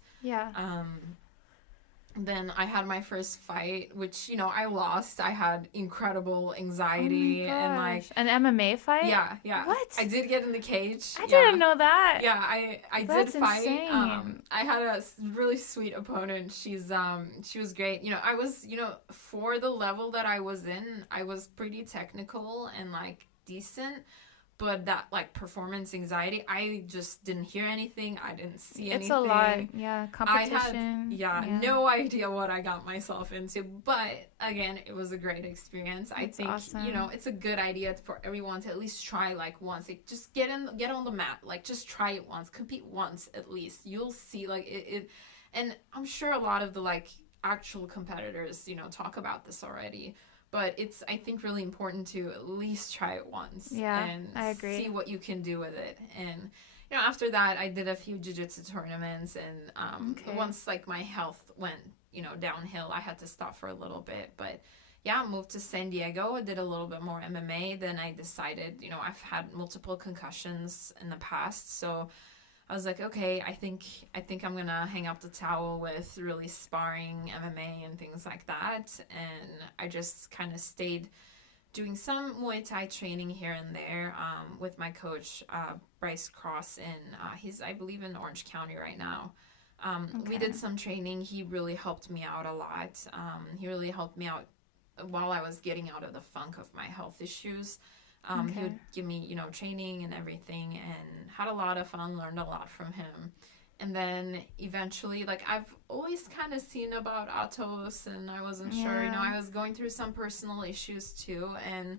Then I had my first fight, which, you know, I lost. I had incredible anxiety and like an MMA fight. Yeah. What? I did get in the cage. I didn't know that. Yeah, I That's did fight. Insane. I had a really sweet opponent. She was great. You know, I was, you know, for the level that I was in, I was pretty technical and like decent. But that, like, performance anxiety, I just didn't hear anything. I didn't see anything. It's a lot. Yeah, competition. I had, no idea what I got myself into. But, again, it was a great experience. I think, awesome. You know, it's a good idea for everyone to at least try, like, once. Like, just get on the mat. Like, just try it once. Compete once, at least. You'll see, like, it. And I'm sure a lot of the, like, actual competitors, you know, talk about this already. But it's, I think, really important to at least try it once. Yeah, and I agree. See what you can do with it. And, you know, after that, I did a few jiu-jitsu tournaments. And once, like, my health went, you know, downhill, I had to stop for a little bit. But, moved to San Diego. I did a little bit more MMA. Then I decided, I've had multiple concussions in the past. So I was like, okay, I think I'm going to hang up the towel with really sparring MMA and things like that. And I just kind of stayed doing some Muay Thai training here and there with my coach, Bryce Cross, and he's, I believe, in Orange County right now. We did some training. He really helped me out a lot. He really helped me out while I was getting out of the funk of my health issues. He would give me, training and everything, and had a lot of fun, learned a lot from him. And then eventually, like, I've always kind of seen about Atos, and I wasn't sure, I was going through some personal issues too, and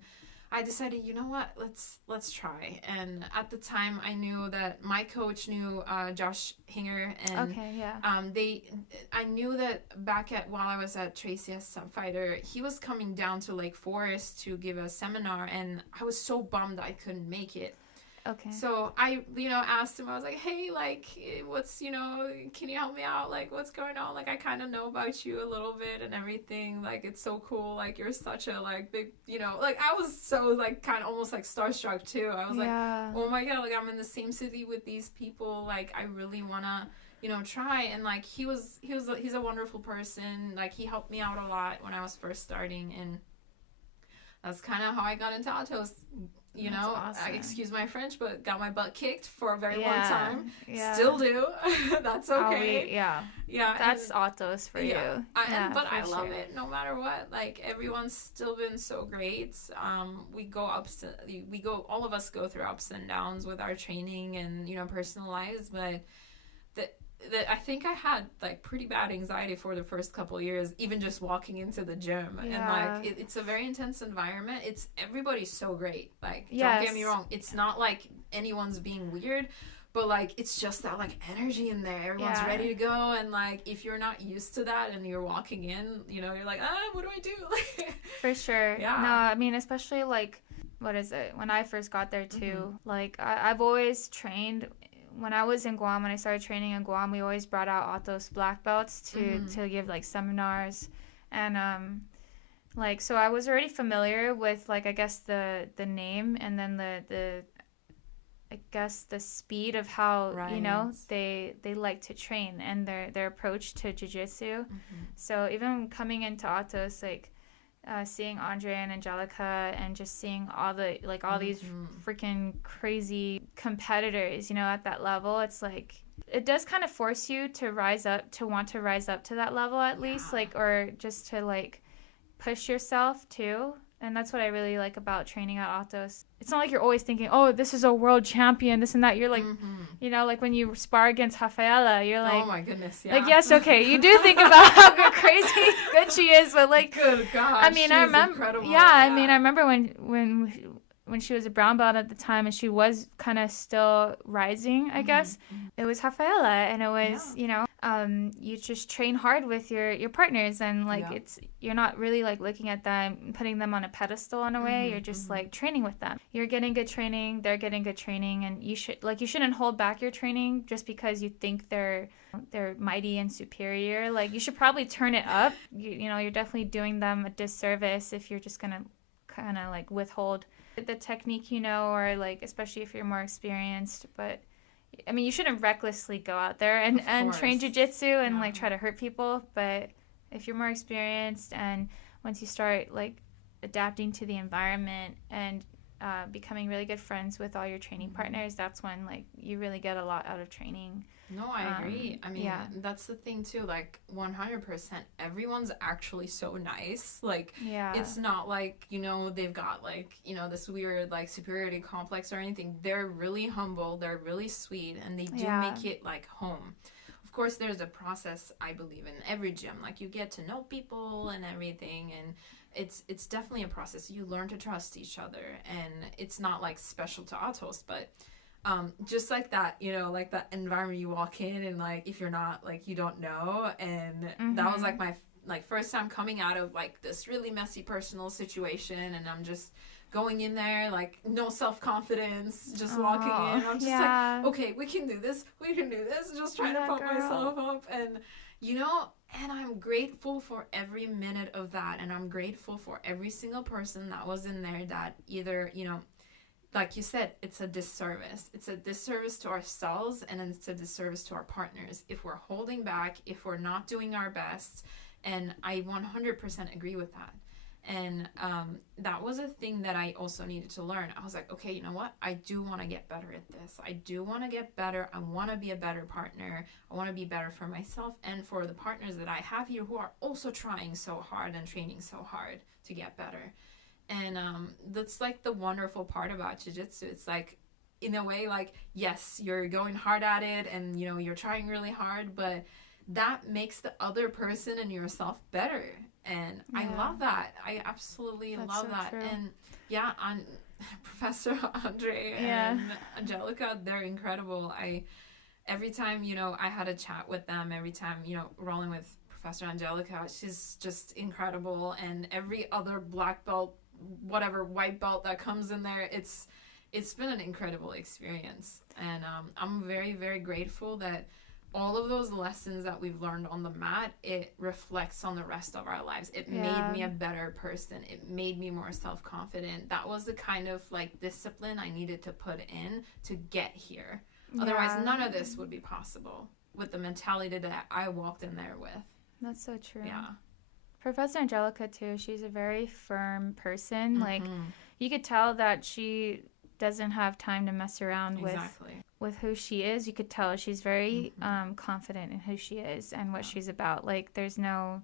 I decided, you know what, let's try. And at the time, I knew that my coach knew Josh Hinger, and I knew that while I was at Tracy as Sub Fighter, he was coming down to Lake Forest to give a seminar, and I was so bummed I couldn't make it. Okay. So I, asked him, I was like, hey, like, what's, can you help me out? Like, what's going on? Like, I kind of know about you a little bit and everything. Like, it's so cool. Like, you're such a, like, big, like, I was so, like, kind of almost, like, starstruck, too. I was like, oh, my God, like, I'm in the same city with these people. Like, I really want to, try. And, like, he's a wonderful person. Like, he helped me out a lot when I was first starting. And that's kind of how I got into Atos. Awesome. Excuse my French, but got my butt kicked for a very long time. Yeah. Still do. That's okay. That's Atos for you. But I love it no matter what. Like, everyone's still been so great. All of us go through ups and downs with our training and, personal lives, but I think I had, like, pretty bad anxiety for the first couple of years, even just walking into the gym. And, like, it's a very intense environment. Everybody's so great. Like, don't get me wrong. It's not like anyone's being weird, but, like, it's just that, like, energy in there. Everyone's ready to go. And, like, if you're not used to that and you're walking in, you're like, what do I do? For sure. Yeah. No, I mean, especially, like, what is it? When I first got there, too, like, I've always trained. When I was in Guam, when I started training in Guam, we always brought out Atos black belts to give, like, seminars. And, like, so I was already familiar with, like, I guess the name and then the I guess the speed of how, they like to train and their approach to Jiu Jitsu. So even coming into Atos, like, seeing Andre and Angelica and just seeing all these freaking crazy competitors, at that level, it's like, it does kind of force you to want to rise up to that level at least, like, or just to, like, push yourself too. And that's what I really like about training at Atos. It's not like you're always thinking, oh, this is a world champion, this and that. You're like, like when you spar against Rafaela, you're like, oh my goodness, like, yes, okay, you do think about how crazy good she is, but, like, good gosh, I mean, I remember, incredible. I mean, I remember when she was a brown belt at the time and she was kind of still rising, I guess. It was Rafaela, and it was, you just train hard with your partners, and, like, you're not really, like, looking at them, putting them on a pedestal in a way. You're just like training with them. You're getting good training, they're getting good training, and you shouldn't hold back your training just because you think they're mighty and superior. Like, you should probably turn it up. You're definitely doing them a disservice if you're just gonna kind of, like, withhold the technique, or, like, especially if you're more experienced. But I mean, you shouldn't recklessly go out there and train jiu-jitsu and like try to hurt people. But if you're more experienced, and once you start, like, adapting to the environment and becoming really good friends with all your training partners, that's when, like, you really get a lot out of training. No, I agree. I mean, that's the thing too, like, 100%, everyone's actually so nice. Like, it's not like, they've got, like, this weird, like, superiority complex or anything. They're really humble, they're really sweet, and they do make it, like, home. Of course, there's a process, I believe, in every gym. Like, you get to know people and everything, and it's definitely a process. You learn to trust each other, and it's not, like, special to Atos, but just like that, like that environment you walk in, and, like, if you're not, like, you don't know, and that was, like, my, like, first time coming out of, like, this really messy personal situation, and I'm just going in there, like, no self-confidence, just walking in. I'm just like, okay, we can do this, just trying to pump myself up, and And I'm grateful for every minute of that. And I'm grateful for every single person that was in there that either, you know, like you said, it's a disservice. It's a disservice to ourselves, and it's a disservice to our partners if we're holding back, if we're not doing our best. And I 100% agree with that. And that was a thing that I also needed to learn. I was like, okay, you know what? I do want to get better at this. I do want to get better. I want to be a better partner. I want to be better for myself and for the partners that I have here who are also trying so hard and training so hard to get better. And that's like the wonderful part about Jiu Jitsu. It's like, in a way, like, yes, you're going hard at it and, you know, you're trying really hard, but that makes the other person and yourself better. And I love that. I absolutely love that. True. And Professor Andre and Angelica, they're incredible. Every time, you know, I had a chat with them, every time, you know, rolling with Professor Angelica, she's just incredible. And every other black belt, whatever white belt that comes in there, it's been an incredible experience. And I'm very, very grateful that all of those lessons that we've learned on the mat, it reflects on the rest of our lives. It made me a better person. It made me more self-confident. That was the kind of like discipline I needed to put in to get here. Otherwise, none of this would be possible with the mentality that I walked in there with. That's so true. Yeah. Professor Angelica, too, she's a very firm person. Like, you could tell that she doesn't have time to mess around with who she is. You could tell she's very confident in who she is and what she's about. Like, there's no,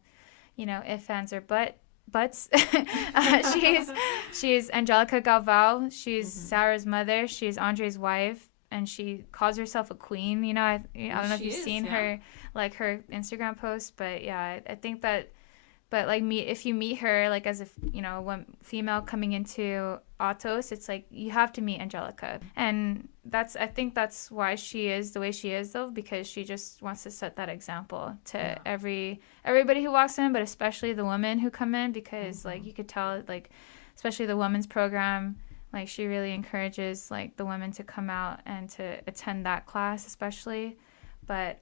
you know, ifs, ands, or buts. She's Angelica Galvao. She's Sarah's mother. She's Andre's wife, and she calls herself a queen. You know, I don't know if you've seen her, like, her Instagram posts, but yeah, I think that. But like if you meet her, like, as if, you know, one female coming into Autos, it's like you have to meet Angelica. And I think that's why she is the way she is, though, because she just wants to set that example to everybody who walks in, but especially the women who come in, because like you could tell, like, especially the women's program, like, she really encourages like the women to come out and to attend that class, especially. But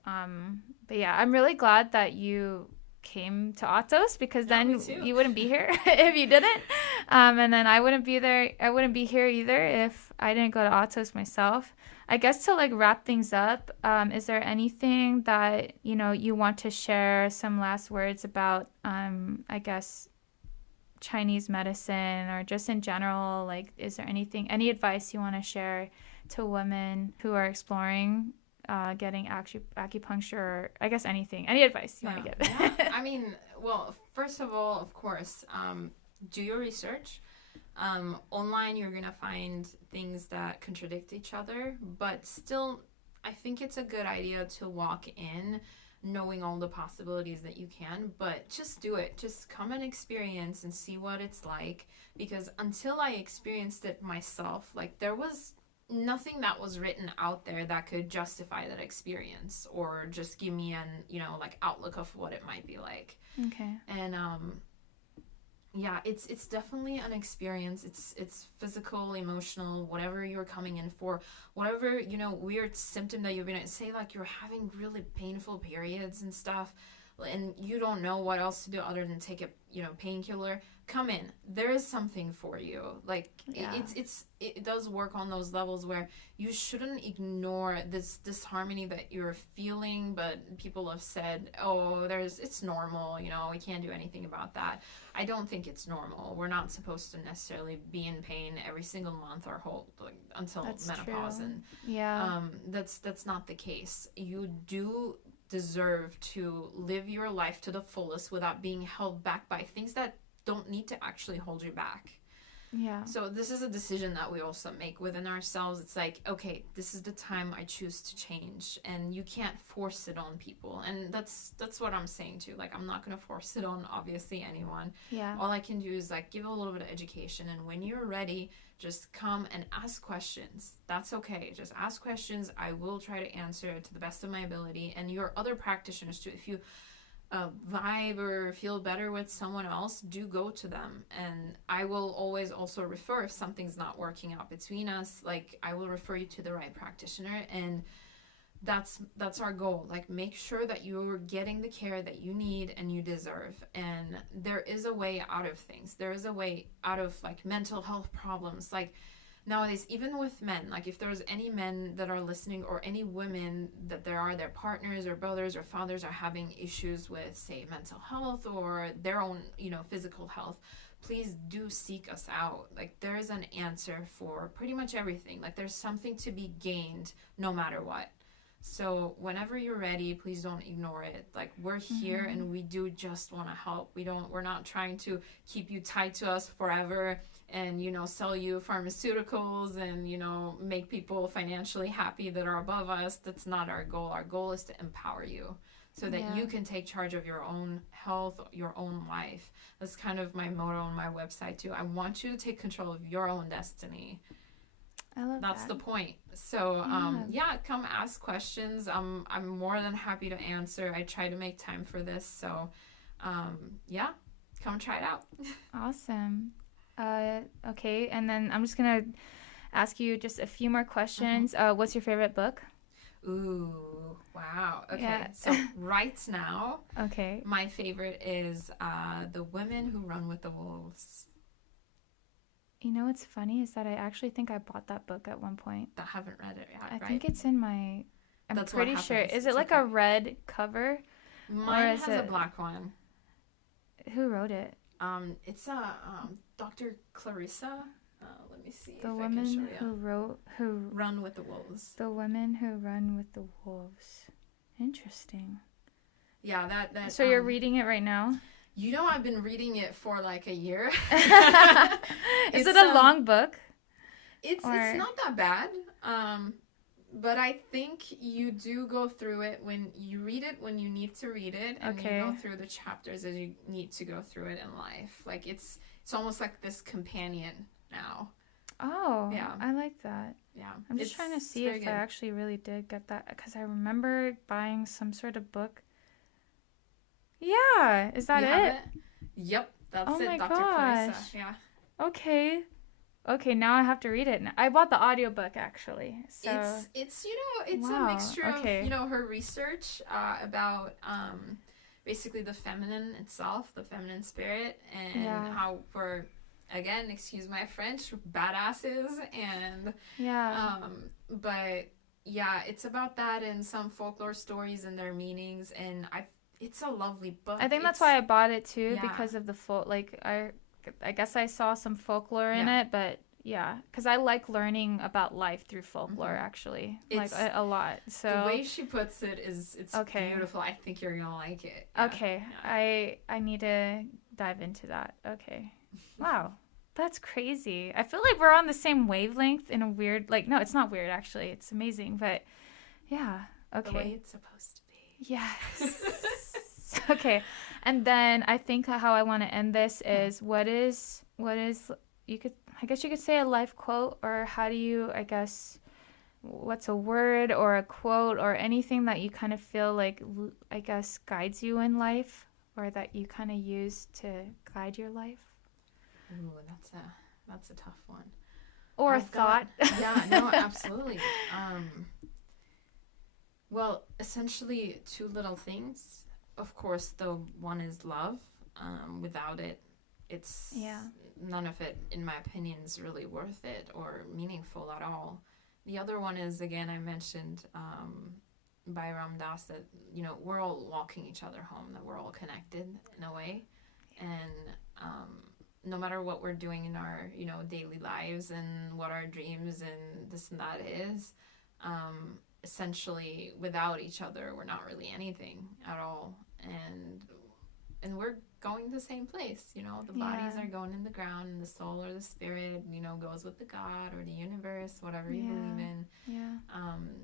yeah, I'm really glad that you came to Autos, because then you wouldn't be here if you didn't, and then I wouldn't be here either if I didn't go to Autos myself. I guess to like wrap things up, is there anything that, you know, you want to share, some last words about I guess Chinese medicine, or just in general? Like, is there any advice you want to share to women who are exploring getting acupuncture, or I guess any advice you want to give? I mean, well, first of all, of course, do your research. Online, you're going to find things that contradict each other, but still, I think it's a good idea to walk in knowing all the possibilities that you can, but just do it. Just come and experience and see what it's like, because until I experienced it myself, like, there was nothing that was written out there that could justify that experience or just give me an, you know, like, outlook of what it might be like. Okay. And yeah, it's definitely an experience. It's physical, emotional, whatever you're coming in for, whatever, you know, weird symptom that you're gonna say, like, you're having really painful periods and stuff, and you don't know what else to do other than take a, you know, painkiller. Come in. There is something for you. Like, it does work on those levels where you shouldn't ignore this disharmony that you're feeling, but people have said, oh, it's normal, you know, we can't do anything about that. I don't think it's normal. We're not supposed to necessarily be in pain every single month or until menopause. True. And that's not the case. You do deserve to live your life to the fullest without being held back by things that don't need to actually hold you back. Yeah. So this is a decision that we also make within ourselves. It's like, okay, this is the time I choose to change, and you can't force it on people. And that's what I'm saying too. Like, I'm not going to force it on, obviously, anyone. Yeah. All I can do is like give a little bit of education, and when you're ready, just come and ask questions. That's okay. Just ask questions. I will try to answer to the best of my ability. And your other practitioners too, if you vibe or feel better with someone else, do go to them. And I will always also refer, if something's not working out between us, like, I will refer you to the right practitioner. And that's our goal. Like, make sure that you're getting the care that you need and you deserve. And there is a way out of things. There is a way out of like mental health problems. Like nowadays, even with men, like if there's any men that are listening, or any women that their partners or brothers or fathers are having issues with, say, mental health or their own, physical health, please do seek us out. Like, there is an answer for pretty much everything. Like, there's something to be gained no matter what. So whenever you're ready, please don't ignore it. Like, we're here and we do just want to help. We're not trying to keep you tied to us forever and, sell you pharmaceuticals and, make people financially happy that are above us. That's not our goal. Our goal is to empower you so that you can take charge of your own health, your own life. That's kind of my motto on my website too. I want you to take control of your own destiny. I love That's that. the point. So, come ask questions. I'm more than happy to answer. I try to make time for this. So, come try it out. Awesome. Okay, and then I'm just going to ask you just a few more questions. What's your favorite book? Ooh, wow. Okay, Yeah. so right now, Okay. my favorite is The Women Who Run with the Wolves. You know what's funny is that I actually think I bought that book at one point. I haven't read it yet, I right? think it's in my... That's pretty what sure. happens. Is it like a red cover? Mine is has a it- black one. Who wrote it? It's Dr. Clarissa. Let me see The if I can show woman you. who Run with the Wolves. The women who run with the wolves. Interesting. Yeah, that. So you're reading it right now? I've been reading it for like a year. Is it a long book? It's not that bad. But I think you do go through it when you read it, when you need to read it, and you go through the chapters as you need to go through it in life. Like, it's almost like this companion now. Oh, yeah. I like that. Yeah. I'm just trying to see if I actually really did get that, because I remember buying some sort of book. Yeah, is that it? Yep, that's it, my Dr. gosh. Clarissa. Yeah. Okay, now I have to read it. I bought the audiobook actually. So it's a Wow, mixture of her research about basically the feminine itself, the feminine spirit, and how we're, again, excuse my French, badasses, and but yeah, it's about that and some folklore stories and their meanings, and it's a lovely book. I think that's why I bought it too, because of the I guess I saw some folklore in it, but because I like learning about life through folklore, actually, like a lot. So the way she puts it it's beautiful. I think you're gonna like it. Yeah. Okay, yeah. I need to dive into that. Okay, wow, that's crazy. I feel like we're on the same wavelength in a weird, like, no, it's not weird actually. It's amazing, but yeah, okay. The way it's supposed to be. Yes. Okay, and then I think how I want to end this is what is you could say a life quote, or how do you, I guess, what's a word or a quote or anything that you kind of feel like, I guess, guides you in life, or that you kind of use to guide your life? Ooh, that's a tough one. Or a thought. Yeah, no, absolutely. Well, essentially 2 little things. Of course, the one is love. Without it, it's none of it, in my opinion, is really worth it or meaningful at all. The other one is, again, I mentioned by Ram Dass, that we're all walking each other home, that we're all connected in a way, and no matter what we're doing in our daily lives and what our dreams and this and that is, essentially without each other we're not really anything at all, and we're going the same place. The bodies are going in the ground, and the soul or the spirit goes with the God or the universe, whatever you believe in.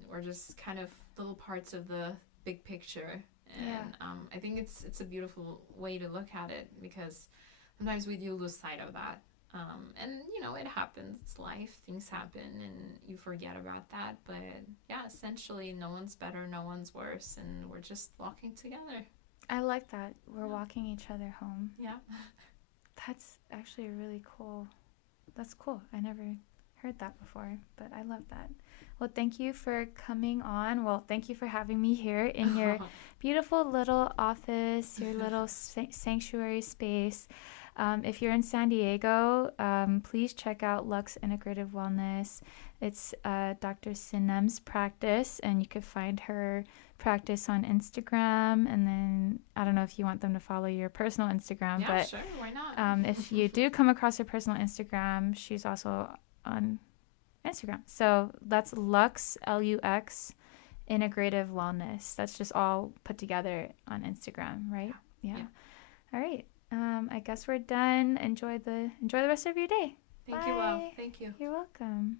We're just kind of little parts of the big picture, and I think it's a beautiful way to look at it, because sometimes we do lose sight of that. And it happens, it's life, things happen, and you forget about that. But yeah, essentially no one's better, no one's worse, and we're just walking together. I like that. We're walking each other home. Yeah. That's actually really cool. That's cool. I never heard that before, but I love that. Well, thank you for coming on. Well, thank you for having me here in your beautiful little office, your little sanctuary space. If you're in San Diego, please check out Lux Integrative Wellness. It's Dr. Sinem's practice, and you could find her practice on Instagram. And then I don't know if you want them to follow your personal Instagram, but sure, why not? if you do come across her personal Instagram, she's also on Instagram. So that's Lux, Lux, Integrative Wellness. That's just all put together on Instagram, right? Yeah. All right. I guess we're done. Enjoy the rest of your day. Thank you, Will. Thank you. You're welcome.